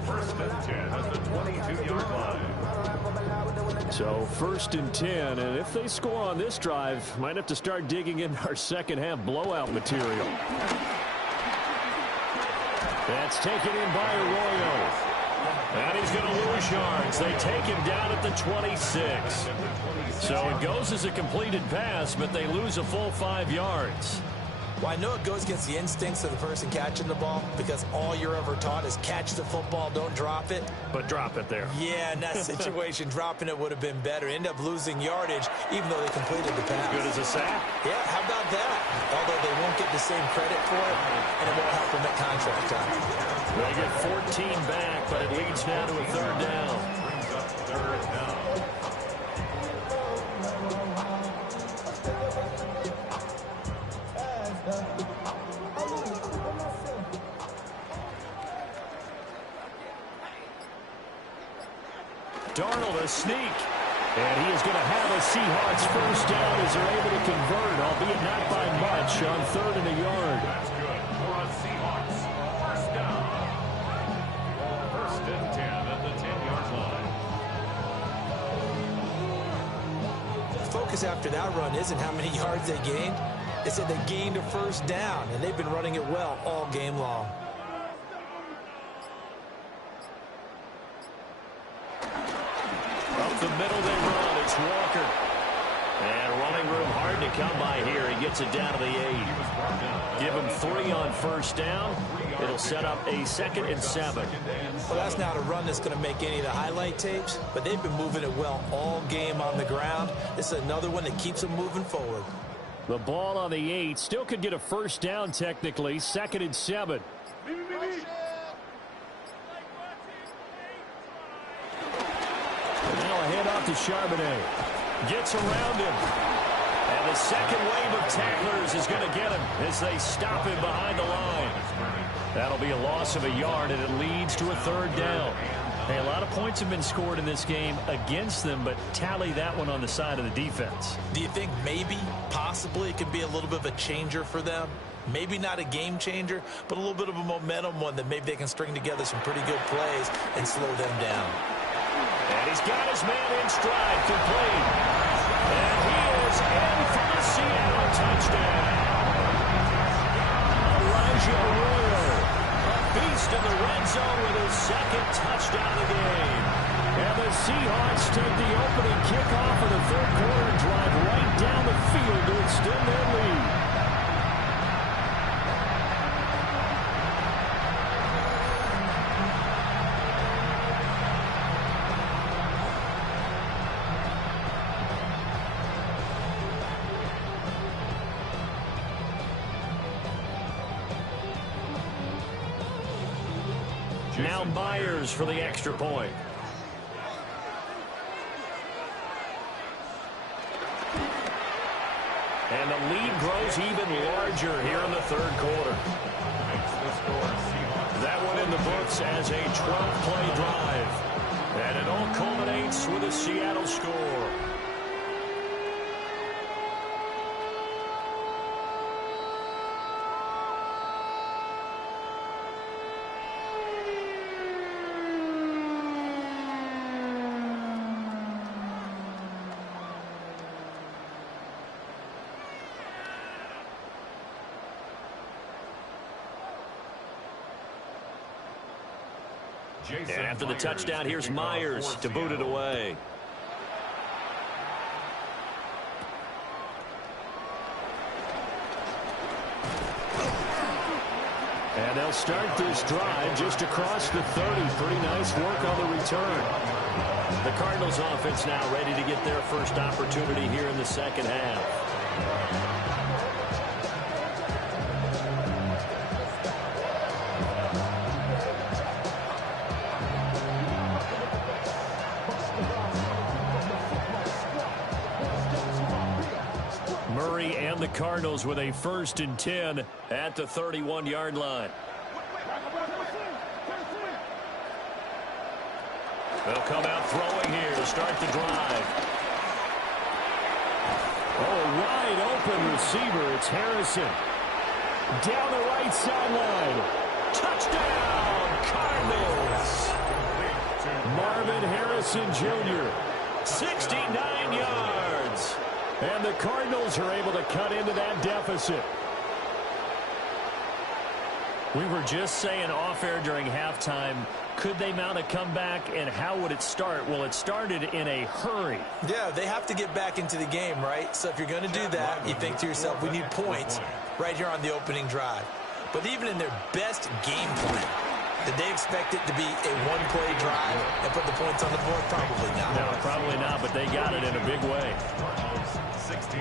1st and 10 at the 22-yard line. So 1st and 10, and if they score on this drive, might have to start digging in our second-half blowout material. That's taken in by Arroyo. And he's going to lose yards. They take him down at the 26. So it goes as a completed pass, but they lose a full 5 yards. Well, I know it goes against the instincts of the person catching the ball because all you're ever taught is catch the football, don't drop it. But drop it there. Yeah, in that situation, dropping it would have been better. End up losing yardage, even though they completed the pass. Good as a sack. Yeah, how about that? Although they won't get the same credit for it, and it won't help them at contract time. They get 14 back, but it leads now to a 3rd down. Brings up 3rd down. Darnold a sneak. And he is going to have a Seahawks first down as they're able to convert, albeit not by much, on 3rd and a yard. That's good. We're on Seahawks. First down. 1st and 10 at the 10-yard line. The focus after that run isn't how many yards they gained. They said they gained a first down, and they've been running it well all game long. Up the middle they run. It's Walker. And running room hard to come by here. He gets it down to the 8. Give him 3 on first down. It'll set up a 2nd and 7. Well, that's not a run that's going to make any of the highlight tapes, but they've been moving it well all game on the ground. This is another one that keeps them moving forward. The ball on the 8. Still could get a first down technically. 2nd and 7. Now a handoff to Charbonnet. Gets around him. And the second wave of tacklers is going to get him as they stop him behind the line. That'll be a loss of a yard, and it leads to a 3rd down. Hey, a lot of points have been scored in this game against them, but tally that one on the side of the defense. Do you think maybe, possibly, it could be a little bit of a changer for them? Maybe not a game changer, but a little bit of a momentum one that maybe they can string together some pretty good plays and slow them down. And he's got his man in stride, complete. And he is in for the Seattle touchdown. Arroyo, a beast in the red zone with his 2nd touchdown of the game. And the Seahawks take the opening kickoff of the third quarter and drive right down the field to extend their lead. Now Myers for the extra point. And the lead grows even larger here in the third quarter. That one in the books as a 12-play drive. And it all culminates with a Seattle score. And after the touchdown, here's Myers to boot it away. And they'll start this drive just across the 30. Pretty nice work on the return. The Cardinals offense now ready to get their first opportunity here in the second half. The Cardinals with a 1st and 10 at the 31-yard line. They'll come out throwing here to start the drive. Oh, wide open receiver. It's Harrison. Down the right sideline. Touchdown, Cardinals. Marvin Harrison Jr., 69 yards. And the Cardinals are able to cut into that deficit. We were just saying off-air during halftime, could they mount a comeback, and how would it start? Well, it started in a hurry. Yeah, they have to get back into the game, right? So if you're going to do that, you think to yourself, we need points right here on the opening drive. But even in their best game plan, did they expect it to be a one-play drive and put the points on the board? Probably not. No, probably not, but they got it in a big way. 16.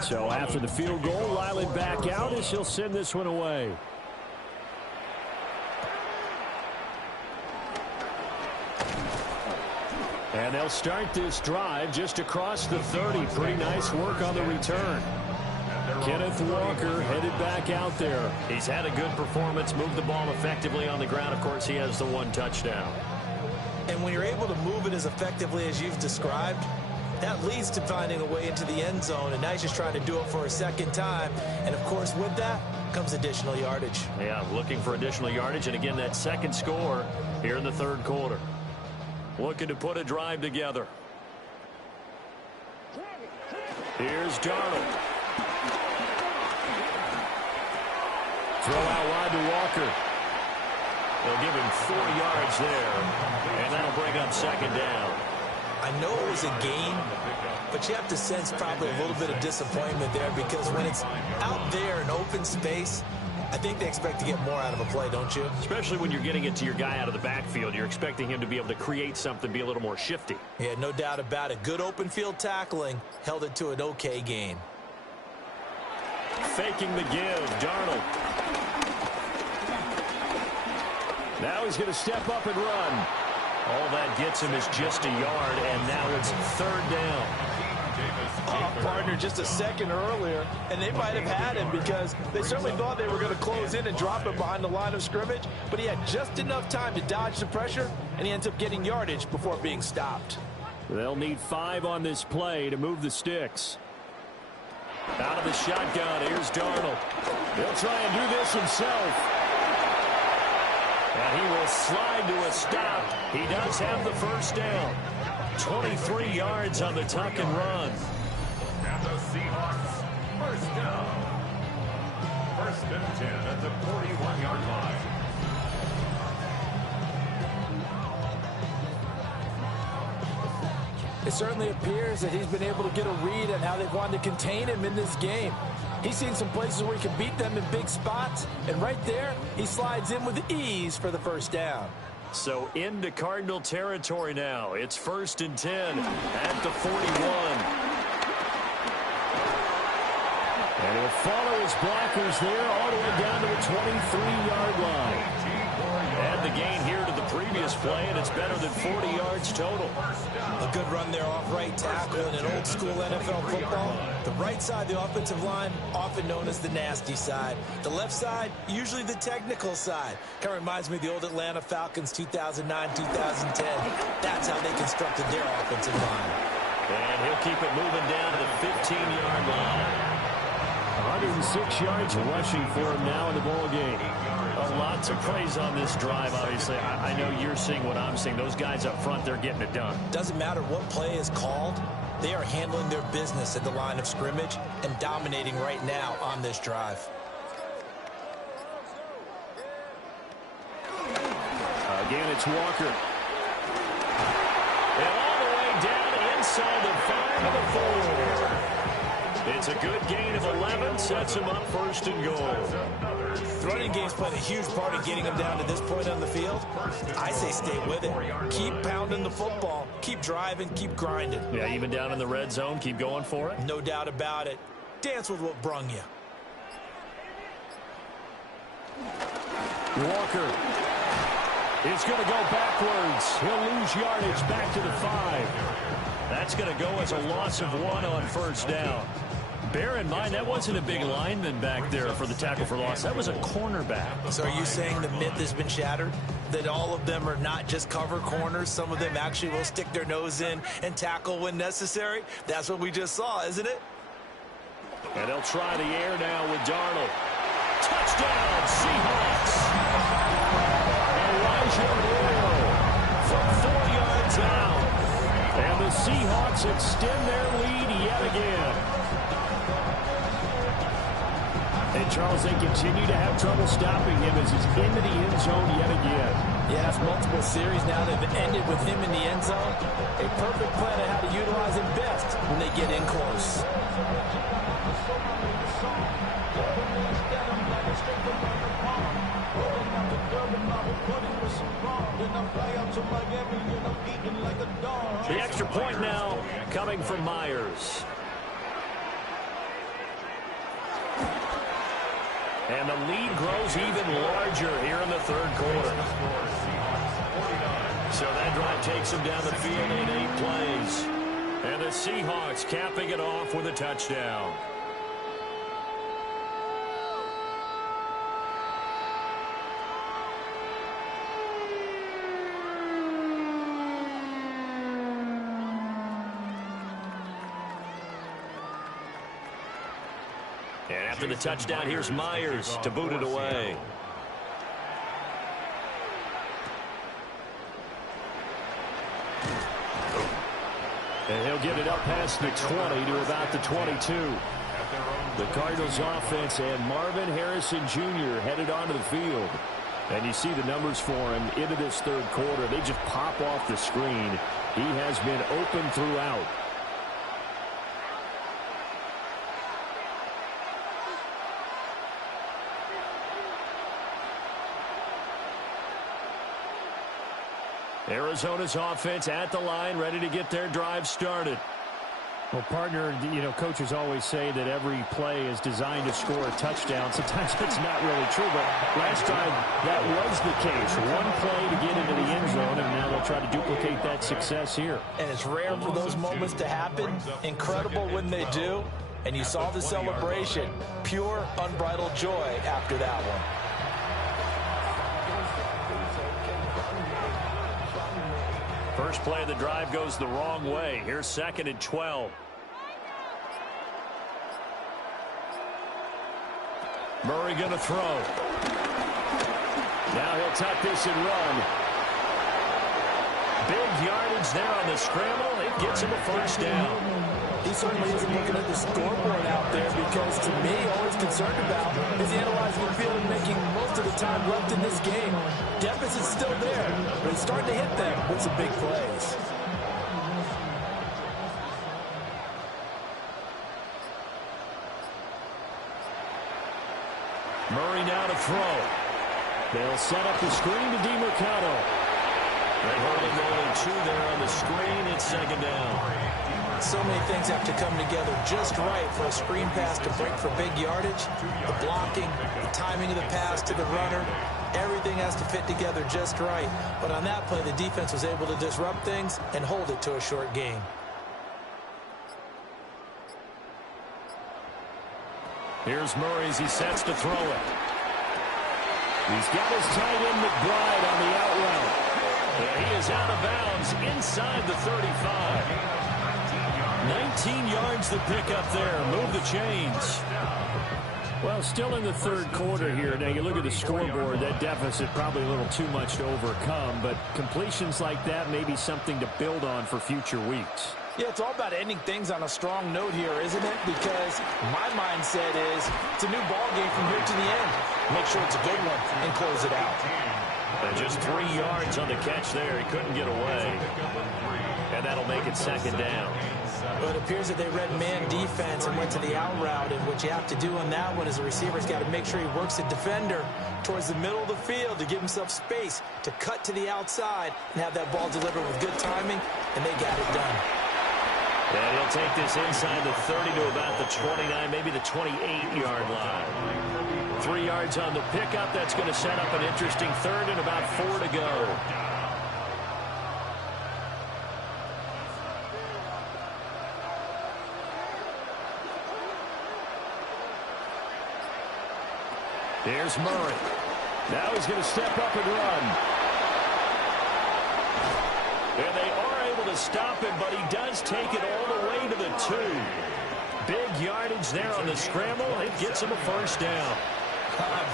So after the field goal, Riley back out as he'll send this one away. And they'll start this drive just across the 30. Pretty nice work on the return. Kenneth Walker headed back out there. He's had a good performance, moved the ball effectively on the ground. Of course, he has the one touchdown. And when you're able to move it as effectively as you've described, that leads to finding a way into the end zone, and now he's just trying to do it for a second time. And, of course, with that comes additional yardage. Yeah, looking for additional yardage, and, again, that second score here in the third quarter. Looking to put a drive together. Here's Darnold. Throw out wide to Walker. They'll give him 4 yards there, and that'll bring up second down. I know it was a gain, but you have to sense probably a little bit of disappointment there, because when it's out there in open space, I think they expect to get more out of a play, don't you? Especially when you're getting it to your guy out of the backfield. You're expecting him to be able to create something, be a little more shifty. Yeah, no doubt about it. Good open field tackling held it to an okay gain. Faking the give, Darnold. Now he's going to step up and run. All that gets him is just a yard, and now it's third down. partner just a second earlier, and they might have had him because they certainly thought they were going to close in and drop him behind the line of scrimmage, but he had just enough time to dodge the pressure, and he ends up getting yardage before being stopped. They'll need 5 on this play to move the sticks. Out of the shotgun, here's Darnold. He'll try and do this himself. And he will slide to a stop. He does have the first down. 23 yards on the tuck and run. And the Seahawks, first down. First and 10 at the 41-yard line. It certainly appears that he's been able to get a read on how they've wanted to contain him in this game. He's seen some places where he can beat them in big spots, and right there, he slides in with ease for the first down. So into Cardinal territory now. It's first and 10 at the 41. And he'll follow his blockers there all the way down to the 23-yard line. Add the gain here to the previous play, and it's better than 40 yards total. A good run there off right tackle in an old-school NFL football. The right side of the offensive line, often known as the nasty side. The left side, usually the technical side. Kind of reminds me of the old Atlanta Falcons 2009-2010. That's how they constructed their offensive line. And he'll keep it moving down to the 15-yard line. 106 yards rushing for him now in the ball game. Lots of praise on this drive, obviously. I know you're seeing what I'm seeing. Those guys up front, they're getting it done. Doesn't matter what play is called. They are handling their business at the line of scrimmage and dominating right now on this drive. Again, it's Walker. And all the way down inside the 5 of the 4. It's a good gain of 11, sets him up first and goal. The running game's playing a huge part in getting him down to this point on the field. I say stay with it. Keep pounding the football. Keep driving. Keep grinding. Yeah, even down in the red zone, keep going for it. No doubt about it. Dance with what brung you. Walker is going to go backwards. He'll lose yardage back to the 5. That's going to go as a loss of 1 on first down. Bear in mind, that wasn't a big lineman back there for the tackle for loss. That was a cornerback. So are you saying the myth has been shattered? That all of them are not just cover corners? Some of them actually will stick their nose in and tackle when necessary? That's what we just saw, isn't it? And they'll try the air now with Darnold. Touchdown, Seahawks! Elijah Royal from 4 yards out. And the Seahawks extend their lead yet again. And, Charles, they continue to have trouble stopping him as he's into the end zone yet again. Yes, multiple series now that have ended with him in the end zone. A perfect plan on how to utilize him best when they get in close. The extra point now coming from Myers. And the lead grows even larger here in the third quarter. So that drive takes them down the field in 8 plays. And the Seahawks capping it off with a touchdown. And after the touchdown, here's Myers to boot it away. And he'll get it up past the 20 to about the 22. The Cardinals offense and Marvin Harrison Jr. headed onto the field. And you see the numbers for him into this third quarter. They just pop off the screen. He has been open throughout. Arizona's offense at the line, ready to get their drive started. Well, partner, you know, coaches always say that every play is designed to score a touchdown. Sometimes that's not really true, but last time that was the case. One play to get into the end zone, and now they'll try to duplicate that success here. And it's rare for those moments to happen. Incredible when they do. And you saw the celebration. Pure, unbridled joy after that one. First play of the drive goes the wrong way. Here's 2nd and 12. Murray going to throw. Now he'll tuck this and run. Big yardage there on the scramble. It gets him a first down. He certainly isn't looking at the scoreboard out there because, to me, all he's concerned about is analyzing the field and making most of the time left in this game. Deficit's still there, but he's starting to hit them with some big plays. Murray now to throw. They'll set up the screen to DeMercado. They hold him only 2 there on the screen. It's 2nd down. So many things have to come together just right for a screen pass to break for big yardage. The blocking, the timing of the pass to the runner, everything has to fit together just right. But on that play, the defense was able to disrupt things and hold it to a short gain. Here's Murray as he sets to throw it. He's got his tight end McBride on the out route. And he is out of bounds inside the 35. 19 yards to pick up there. Move the chains. Well, still in the third quarter here. Now, you look at the scoreboard, that deficit probably a little too much to overcome, but completions like that may be something to build on for future weeks. Yeah, it's all about ending things on a strong note here, isn't it? Because my mindset is it's a new ball game from here to the end. Make sure it's a good one and close it out. And just 3 yards on the catch there. He couldn't get away. And that'll make it 2nd down. But it appears that they read man defense and went to the out route. And what you have to do on that one is the receiver's got to make sure he works the defender towards the middle of the field to give himself space to cut to the outside and have that ball delivered with good timing, and they got it done. And he'll take this inside the 30 to about the 29, maybe the 28-yard line. 3 yards on the pickup. That's going to set up an interesting 3rd and about 4 to go. Here's Murray. Now he's going to step up and run. And they are able to stop him, but he does take it all the way to the 2. Big yardage there on the scramble. It gets him a first down.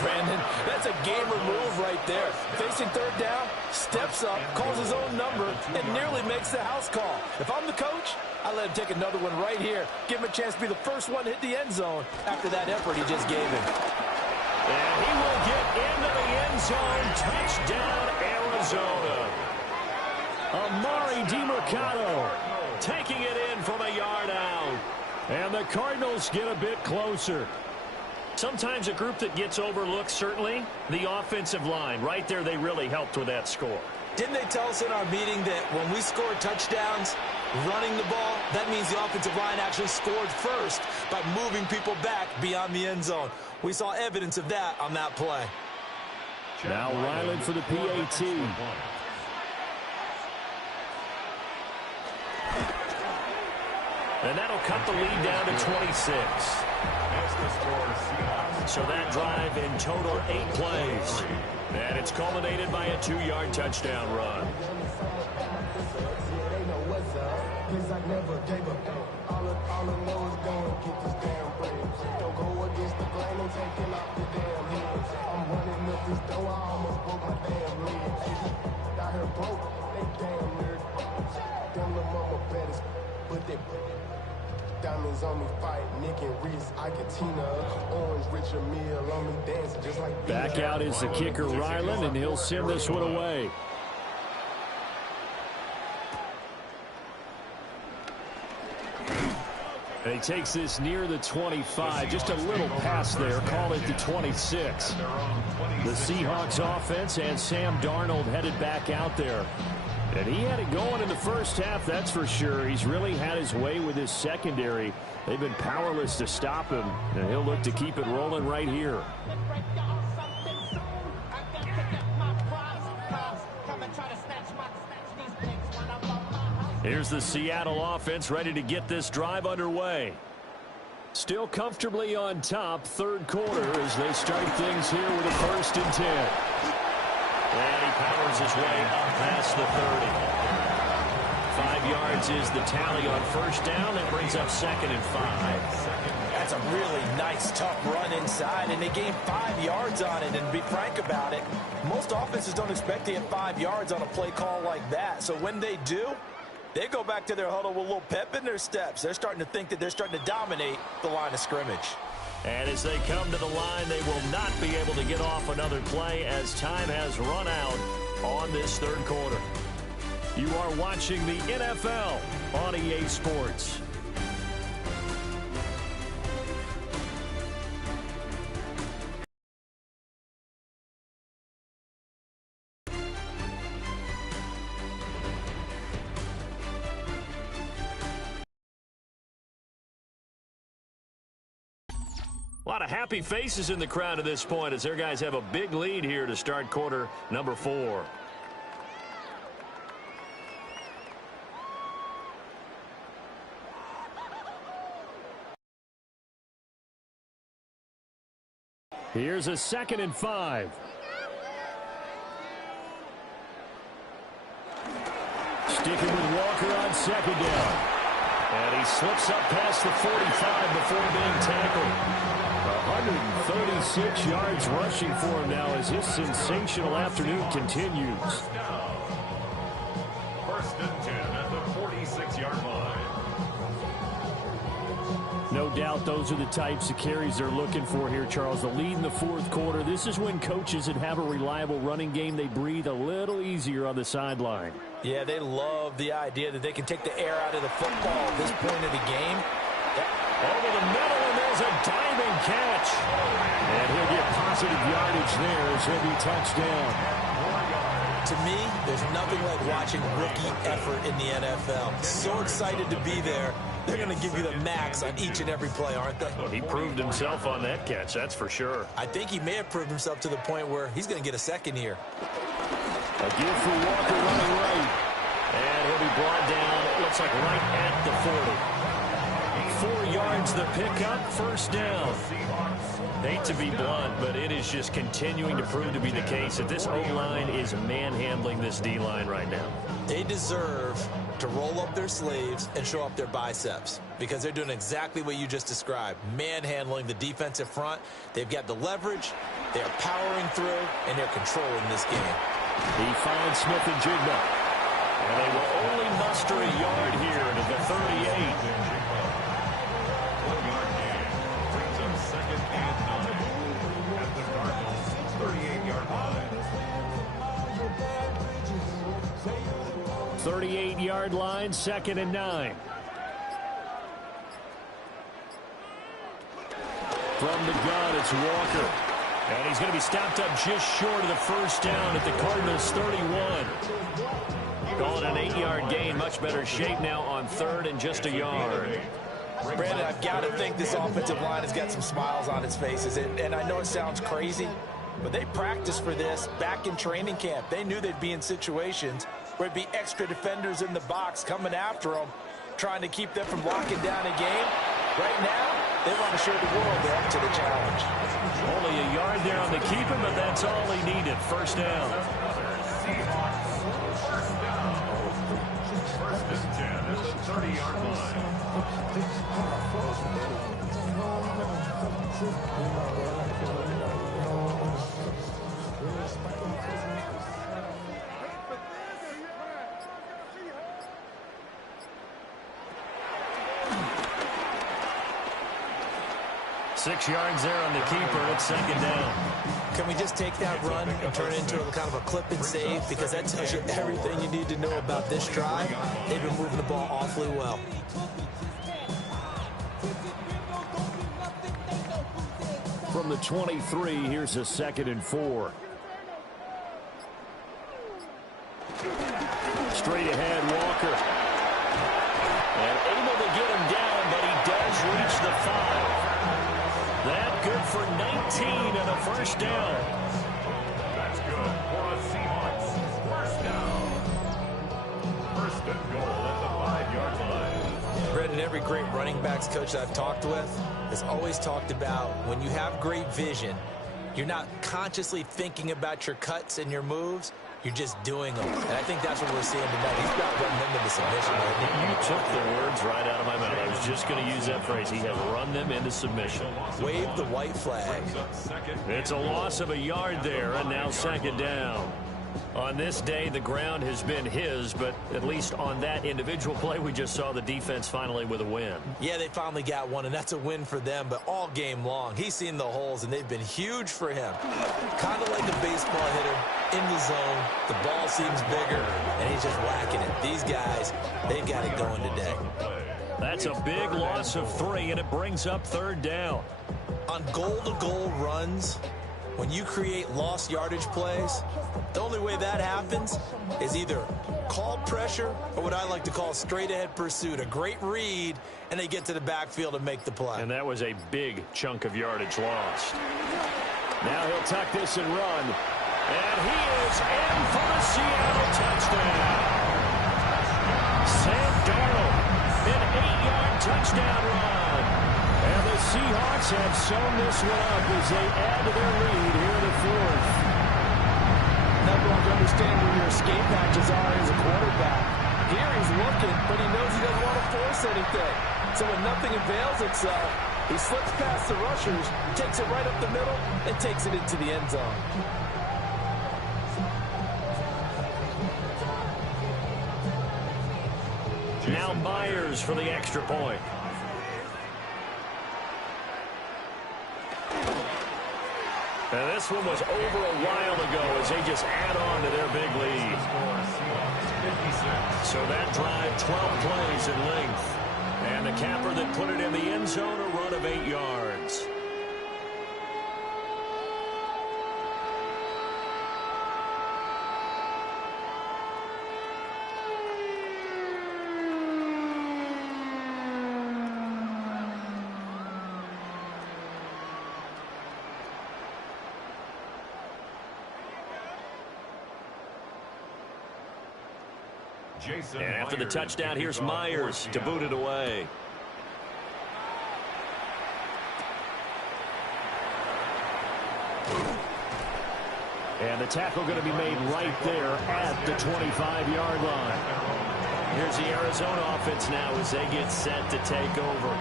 Brandon, that's a gamer move right there. Facing 3rd down, steps up, calls his own number, and nearly makes the house call. If I'm the coach, I let him take another one right here. Give him a chance to be the first one to hit the end zone after that effort he just gave him. And he will get into the end zone. Touchdown, Arizona. Amari DeMercado taking it in from a yard out. And the Cardinals get a bit closer. Sometimes a group that gets overlooked, certainly, the offensive line. Right there, they really helped with that score. Didn't they tell us in our meeting that when we score touchdowns running the ball, that means the offensive line actually scored first by moving people back beyond the end zone? We saw evidence of that on that play. Now Ryland for the PAT. And that'll cut the lead down to 26. So that drive in total 8 plays. And it's culminated by a 2-yard touchdown run. Diamonds on me fight, Nick and Reese, Iketina, Orange Richard Mill on me dancing just like back out is the kicker Ryland, and he'll send this one away. And he takes this near the 25, just a little pass there, call it the 26. The Seahawks offense and Sam Darnold headed back out there. And he had it going in the first half, that's for sure. He's really had his way with his secondary. They've been powerless to stop him, and he'll look to keep it rolling right here. Here's the Seattle offense ready to get this drive underway. Still comfortably on top, third quarter as they start things here with a 1st and 10. And he powers his way up past the 30. 5 yards is the tally on first down. That brings up 2nd and 5. That's a really nice, tough run inside, and they gained 5 yards on it. And to be frank about it, most offenses don't expect to get 5 yards on a play call like that. So when they do, they go back to their huddle with a little pep in their steps. They're starting to think that they're starting to dominate the line of scrimmage. And as they come to the line, they will not be able to get off another play as time has run out on this third quarter. You are watching the NFL on EA Sports. A lot of happy faces in the crowd at this point as their guys have a big lead here to start quarter number 4. Here's a 2nd and 5. Sticking with Walker on 2nd down. And he slips up past the 45 before being tackled. 136 yards rushing for him now as his sensational afternoon continues. 1st and 10 at the 46-yard line. No doubt those are the types of carries they're looking for here, Charles. The lead in the fourth quarter. This is when coaches that have a reliable running game, they breathe a little easier on the sideline. Yeah, they love the idea that they can take the air out of the football at this point of the game. Over the middle, and there's a diving catch. And he'll get positive yardage there as he'll be touchdown. To me, there's nothing like watching rookie effort in the NFL. So excited to be there. They're going to give you the max on each and every play, aren't they? He proved himself on that catch, that's for sure. I think he may have proved himself to the point where he's going to get a second here. A gift for Walker running right. And he'll be brought down, it looks like right at the 40. 4 yards the pickup, 1st down. Hate to be blunt, but it is just continuing to prove to be the case that this O-line is manhandling this D-line right now. They deserve to roll up their sleeves and show up their biceps because they're doing exactly what you just described, manhandling the defensive front. They've got the leverage, they're powering through, and they're controlling this game. He finds Smith and Jigba. And they will only muster a yard here to the 38. 1-yard gain brings up 2nd and 9 at the Cardinals' 38-yard line. 38-yard line, 2nd and 9. From the gun, it's Walker. And he's going to be stopped up just short of the 1st down at the Cardinals' 31. Calling an 8-yard gain, much better shape now on 3rd and just a yard. Brandon, I've got to think this offensive line has got some smiles on its faces. And I know it sounds crazy, but they practiced for this back in training camp. They knew they'd be in situations where it'd be extra defenders in the box coming after them, trying to keep them from locking down a game. Right now, they want to show the world they're up to the challenge. Only a yard there on the keeper, but that's all he needed. 1st down. Seahawks, 1st down. 1st and 10 at the 30-yard line. 6 yards there on the keeper. It's 2nd down. Can we just take that run and turn it into a kind of a clip and save? Because that tells you everything you need to know about this drive. They've been moving the ball awfully well. From the 23, here's a 2nd and 4. straight ahead, Walker. And able to get him down, but he does reach the 5. That good for 19 and a first down. That's good for a Seahawks first down. First and goal at the 5-yard line. Brendan, every great running backs coach that I've talked with has always talked about when you have great vision, you're not consciously thinking about your cuts and your moves. You're just doing them. And I think that's what we're seeing tonight. He's about running them into submission. You took the words right out of my mouth. I was just going to use that phrase. He has run them into submission. Wave the white flag. It's a loss of a yard there, and now second down. On this day, the ground has been his, but at least on that individual play, we just saw the defense finally with a win. Yeah, they finally got one, and that's a win for them, but all game long, he's seen the holes, and they've been huge for him. Kind of like a baseball hitter in the zone. The ball seems bigger, and he's just whacking it. These guys, they've got it going today. That's a big loss of 3, and it brings up third down. On goal-to-goal runs, when you create lost yardage plays, the only way that happens is either call pressure or what I like to call straight-ahead pursuit, a great read, and they get to the backfield and make the play. And that was a big chunk of yardage lost. Now he'll tuck this and run. And he is in for the Seattle touchdown. Sam Darnold, an 8-yard touchdown run. And the Seahawks have sewn this one up as they add to their lead here in the 4th. Never want to understand where your escape hatches are as a quarterback. Here he's looking, but he knows he doesn't want to force anything. So when nothing avails itself, he slips past the rushers, takes it right up the middle, and takes it into the end zone. Now Myers for the extra point. And this one was over a while ago as they just add on to their big lead. So that drive, 12 plays in length. And the capper that put it in the end zone, a run of 8 yards. And after the touchdown, here's Myers to boot it away. And the tackle going to be made right there at the 25-yard line. Here's the Arizona offense now as they get set to take over.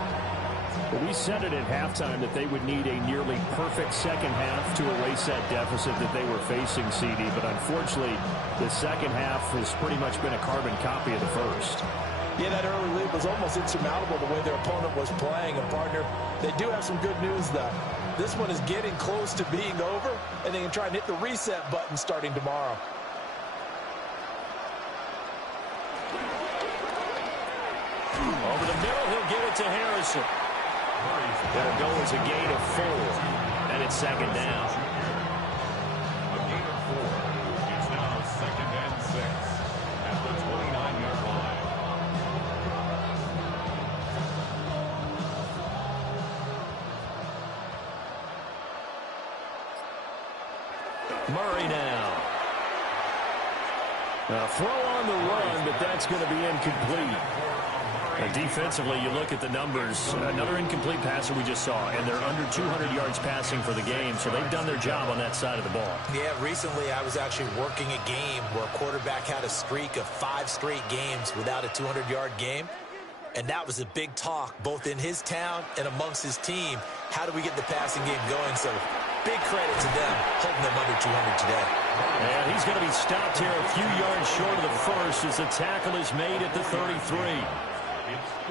Well, we said it at halftime that they would need a nearly perfect second half to erase that deficit that they were facing, CD. But unfortunately, the second half has pretty much been a carbon copy of the first. Yeah, that early lead was almost insurmountable the way their opponent was playing. And, partner, they do have some good news, though. This one is getting close to being over, and they can try and hit the reset button starting tomorrow. Over the middle, he'll give it to Harrison. It'll go as a gain of 4, and it's second down. A gain of 4. It's now second and 6 at the 29-yard line. Murray now. Throw on the run, but that's going to be incomplete. Defensively, you look at the numbers. Another incomplete passer we just saw, and they're under 200 yards passing for the game, so they've done their job on that side of the ball. Yeah, recently I was actually working a game where a quarterback had a streak of 5 straight games without a 200-yard game, and that was a big talk both in his town and amongst his team. How do we get the passing game going? So big credit to them holding them under 200 today. And he's going to be stopped here a few yards short of the first as the tackle is made at the 33.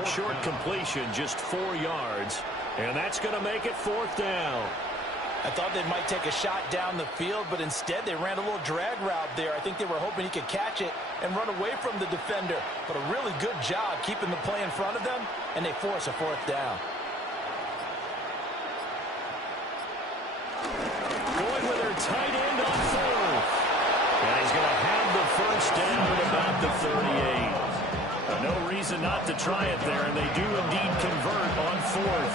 Short completion, just 4 yards, and that's going to make it 4th down. I thought they might take a shot down the field, but instead they ran a little drag route there. I think they were hoping he could catch it and run away from the defender. But a really good job keeping the play in front of them, and they force a 4th down. Going with their tight end on 4th. And he's going to have the first down at about the 38. No reason not to try it there, and they do indeed convert on fourth.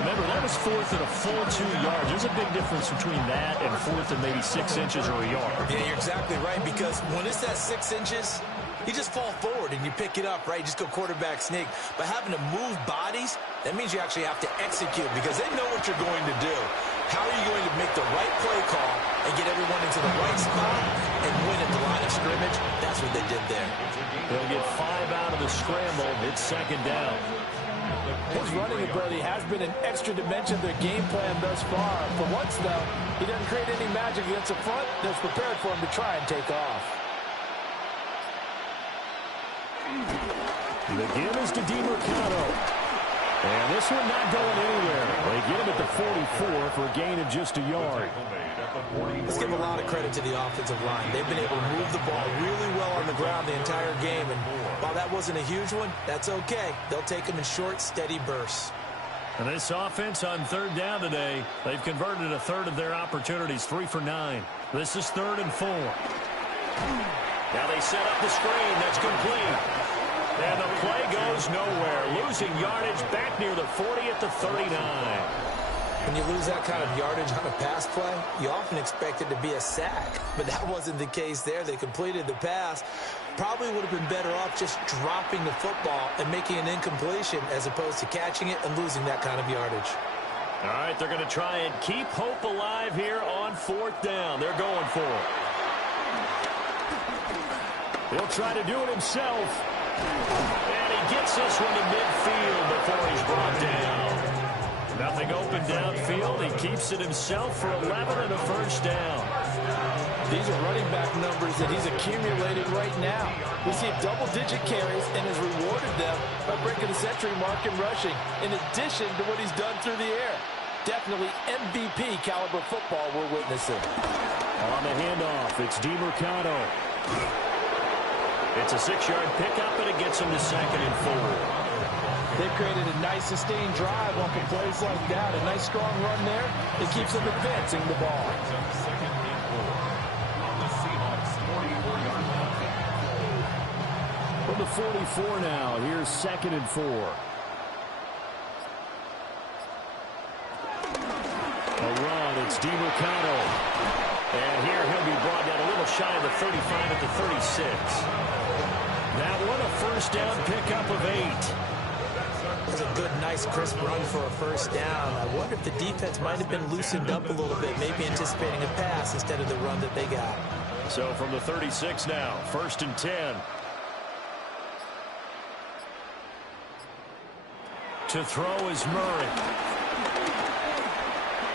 Remember, that was fourth and a full 2 yards. There's a big difference between that and fourth and maybe 6 inches or a yard. Yeah, you're exactly right, because when it's that 6 inches, you just fall forward and you pick it up, right? You just go quarterback sneak. But having to move bodies, that means you actually have to execute because they know what you're going to do. How are you going to make the right play call and get everyone into the right spot and win at the line of scrimmage? That's what they did there. They'll get 5 out of the scramble. It's second down. His running ability has been an extra dimension of their game plan thus far. For once, though, he doesn't create any magic against the front that's prepared for him to try and take off. The give is to DeMarcado. And this one not going anywhere. They get him at the 44 for a gain of just a yard. Let's give a lot of credit to the offensive line. They've been able to move the ball really well on the ground the entire game. And while that wasn't a huge one, that's okay. They'll take them in short, steady bursts. And this offense on third down today, they've converted a third of their opportunities, 3 for 9. This is 3rd and 4. Now they set up the screen. That's complete. And the play goes nowhere. Losing yardage back near the 40 at the 39. When you lose that kind of yardage on a pass play, you often expect it to be a sack. But that wasn't the case there. They completed the pass. Probably would have been better off just dropping the football and making an incompletion as opposed to catching it and losing that kind of yardage. All right, they're going to try and keep hope alive here on 4th down. They're going for it. He'll try to do it himself. And he gets this one to midfield before he's brought down. Nothing open downfield. He keeps it himself for 11 and a first down. These are running back numbers that he's accumulating right now. We see double-digit carries and has rewarded them by breaking the century mark in rushing, in addition to what he's done through the air. Definitely MVP caliber football we're witnessing. On the handoff, it's DeMarcado. It's a 6-yard pickup, and it gets him to 2nd and 4. They've created a nice sustained drive off of plays like that. A nice strong run there. It keeps them advancing the ball. From the 44 now, here's 2nd and 4. A run, it's DeMarcado. And here he'll be brought down a little shy of the 35 at the 36. That one, a first down pickup of 8. That's a good, nice, crisp run for a first down. I wonder if the defense might have been loosened up a little bit, maybe anticipating a pass instead of the run that they got. So from the 36 now, 1st and 10. To throw is Murray.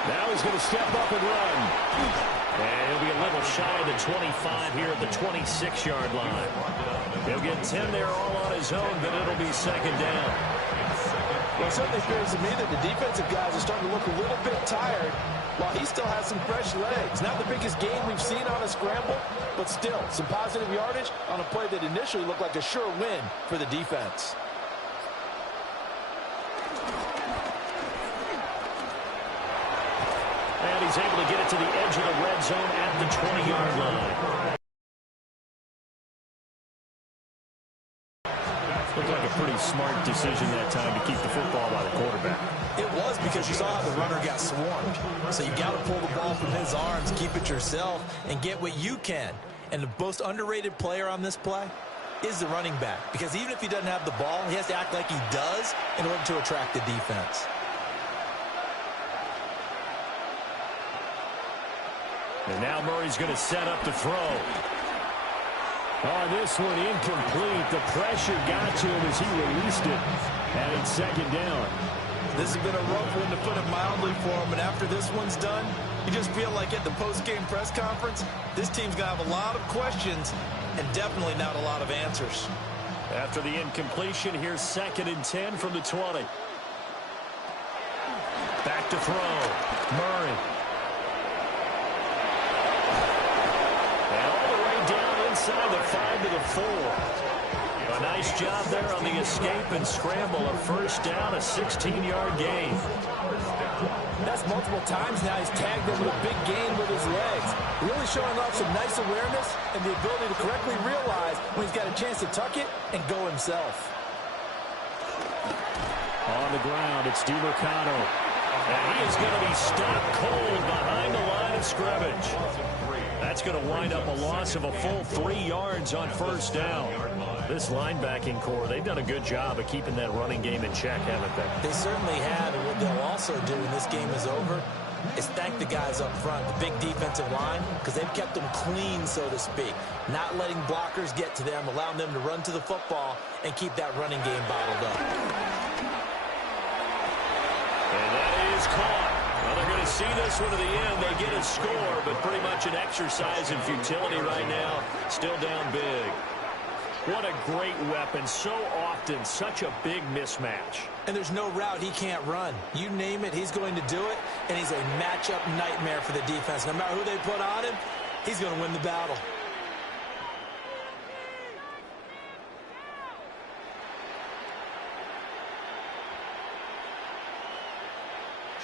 Now he's going to step up and run. And he'll be a little shy of the 25 here at the 26-yard line. He'll get 10 there all on his own, but it'll be 2nd down. Well, it certainly appears to me that the defensive guys are starting to look a little bit tired while he still has some fresh legs. Not the biggest gain we've seen on a scramble, but still some positive yardage on a play that initially looked like a sure win for the defense. And he's able to get it to the edge of the red zone at the 20-yard line. Looked like a pretty smart decision that time to keep the football by the quarterback. It was, because you saw how the runner got swarmed. So you got to pull the ball from his arms, keep it yourself, and get what you can. And the most underrated player on this play is the running back. Because even if he doesn't have the ball, he has to act like he does in order to attract the defense. And now Murray's going to set up to throw. Oh, this one incomplete. The pressure got to him as he released it. And it's 2nd down. This has been a rough one, to put it mildly, for him. And after this one's done, you just feel like at the post-game press conference, this team's going to have a lot of questions and definitely not a lot of answers. After the incompletion, here's 2nd and 10 from the 20. Back to throw. Murray. Inside the 5 to the 4. A nice job there on the escape and scramble. A first down, a 16-yard gain. That's multiple times now. He's tagged them with a big gain with his legs. Really showing off some nice awareness and the ability to correctly realize when he's got a chance to tuck it and go himself. On the ground, it's DeMarcano. And he is going to be stopped cold behind the line of scrimmage. That's going to wind up a loss of a full 3 yards on first down. This linebacking core, they've done a good job of keeping that running game in check, haven't they? They certainly have, and what they'll also do when this game is over is thank the guys up front, the big defensive line, because they've kept them clean, so to speak. Not letting blockers get to them, allowing them to run to the football and keep that running game bottled up. And that is caught. Well, they're going to see this one to the end. They get a score, but pretty much an exercise in futility right now. Still down big. What a great weapon. So often, such a big mismatch. And there's no route he can't run. You name it, he's going to do it, and he's a matchup nightmare for the defense. No matter who they put on him, he's going to win the battle.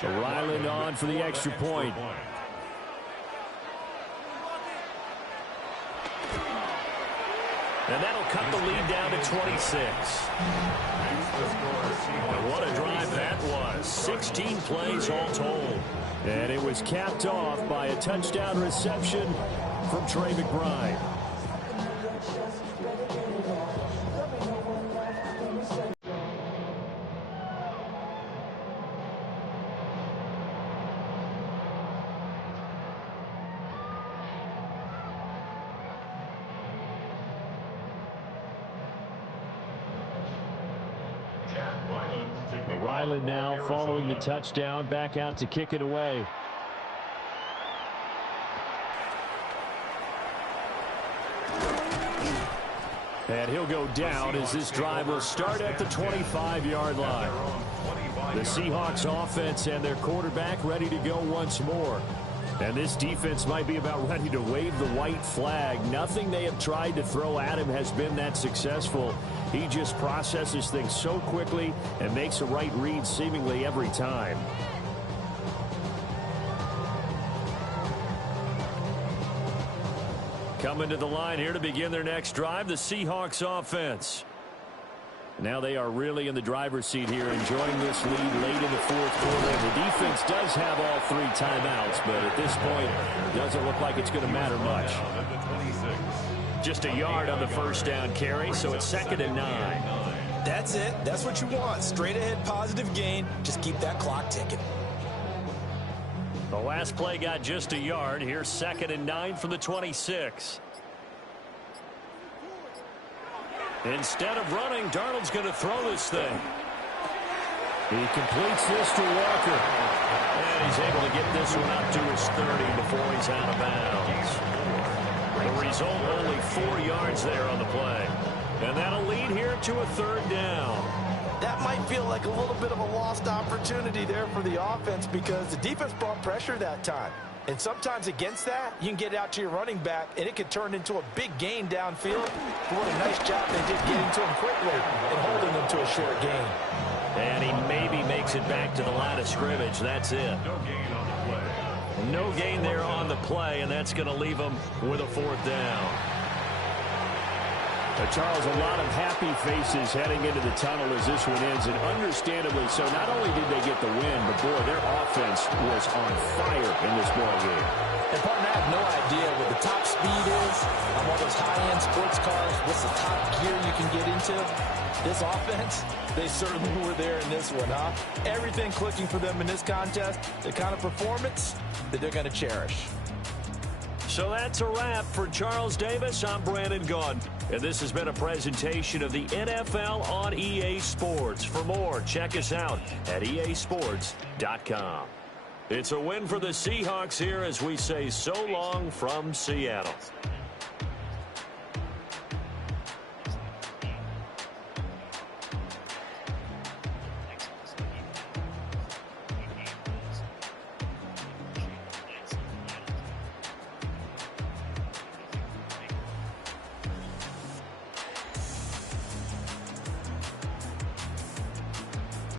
So Ryland on for the extra point. And that'll cut the lead down to 26. And what a drive that was. 16 plays all told. And it was capped off by a touchdown reception from Trey McBride. Ryland now following the touchdown, back out to kick it away. And he'll go down as this drive will start at the 25-yard line. The Seahawks offense and their quarterback ready to go once more. And this defense might be about ready to wave the white flag. Nothing they have tried to throw at him has been that successful. He just processes things so quickly and makes a right read seemingly every time. Coming to the line here to begin their next drive, the Seahawks offense. Now they are really in the driver's seat here, enjoying this lead late in the fourth quarter. And the defense does have all 3 timeouts, but at this point, it doesn't look like it's going to matter much. Just a yard on the first down carry, so it's 2nd and 9. That's it. That's what you want. Straight ahead, positive gain. Just keep that clock ticking. The last play got just a yard. Here's 2nd and 9 from the 26. Instead of running, Darnold's going to throw this thing. He completes this to Walker. And he's able to get this one up to his 30 before he's out of bounds. The result, only 4 yards there on the play. And that'll lead here to a 3rd down. That might feel like a little bit of a lost opportunity there for the offense because the defense brought pressure that time. And sometimes against that, you can get out to your running back, and it could turn into a big gain downfield. But what a nice job they did getting to him quickly and holding him to a short gain. And he maybe makes it back to the line of scrimmage. That's it. No gain there on the play, and that's going to leave him with a 4th down. Charles, a lot of happy faces heading into the tunnel as this one ends, and understandably so. Not only did they get the win, but boy, their offense was on fire in this ball game. And partner, I have no idea what the top speed is on one of those high-end sports cars. What's the top gear you can get into? This offense, they certainly were there in this one, huh? Everything clicking for them in this contest, the kind of performance that they're going to cherish. So that's a wrap for Charles Davis. I'm Brandon Gaudin, and this has been a presentation of the NFL on EA Sports. For more, check us out at easports.com. It's a win for the Seahawks here as we say so long from Seattle.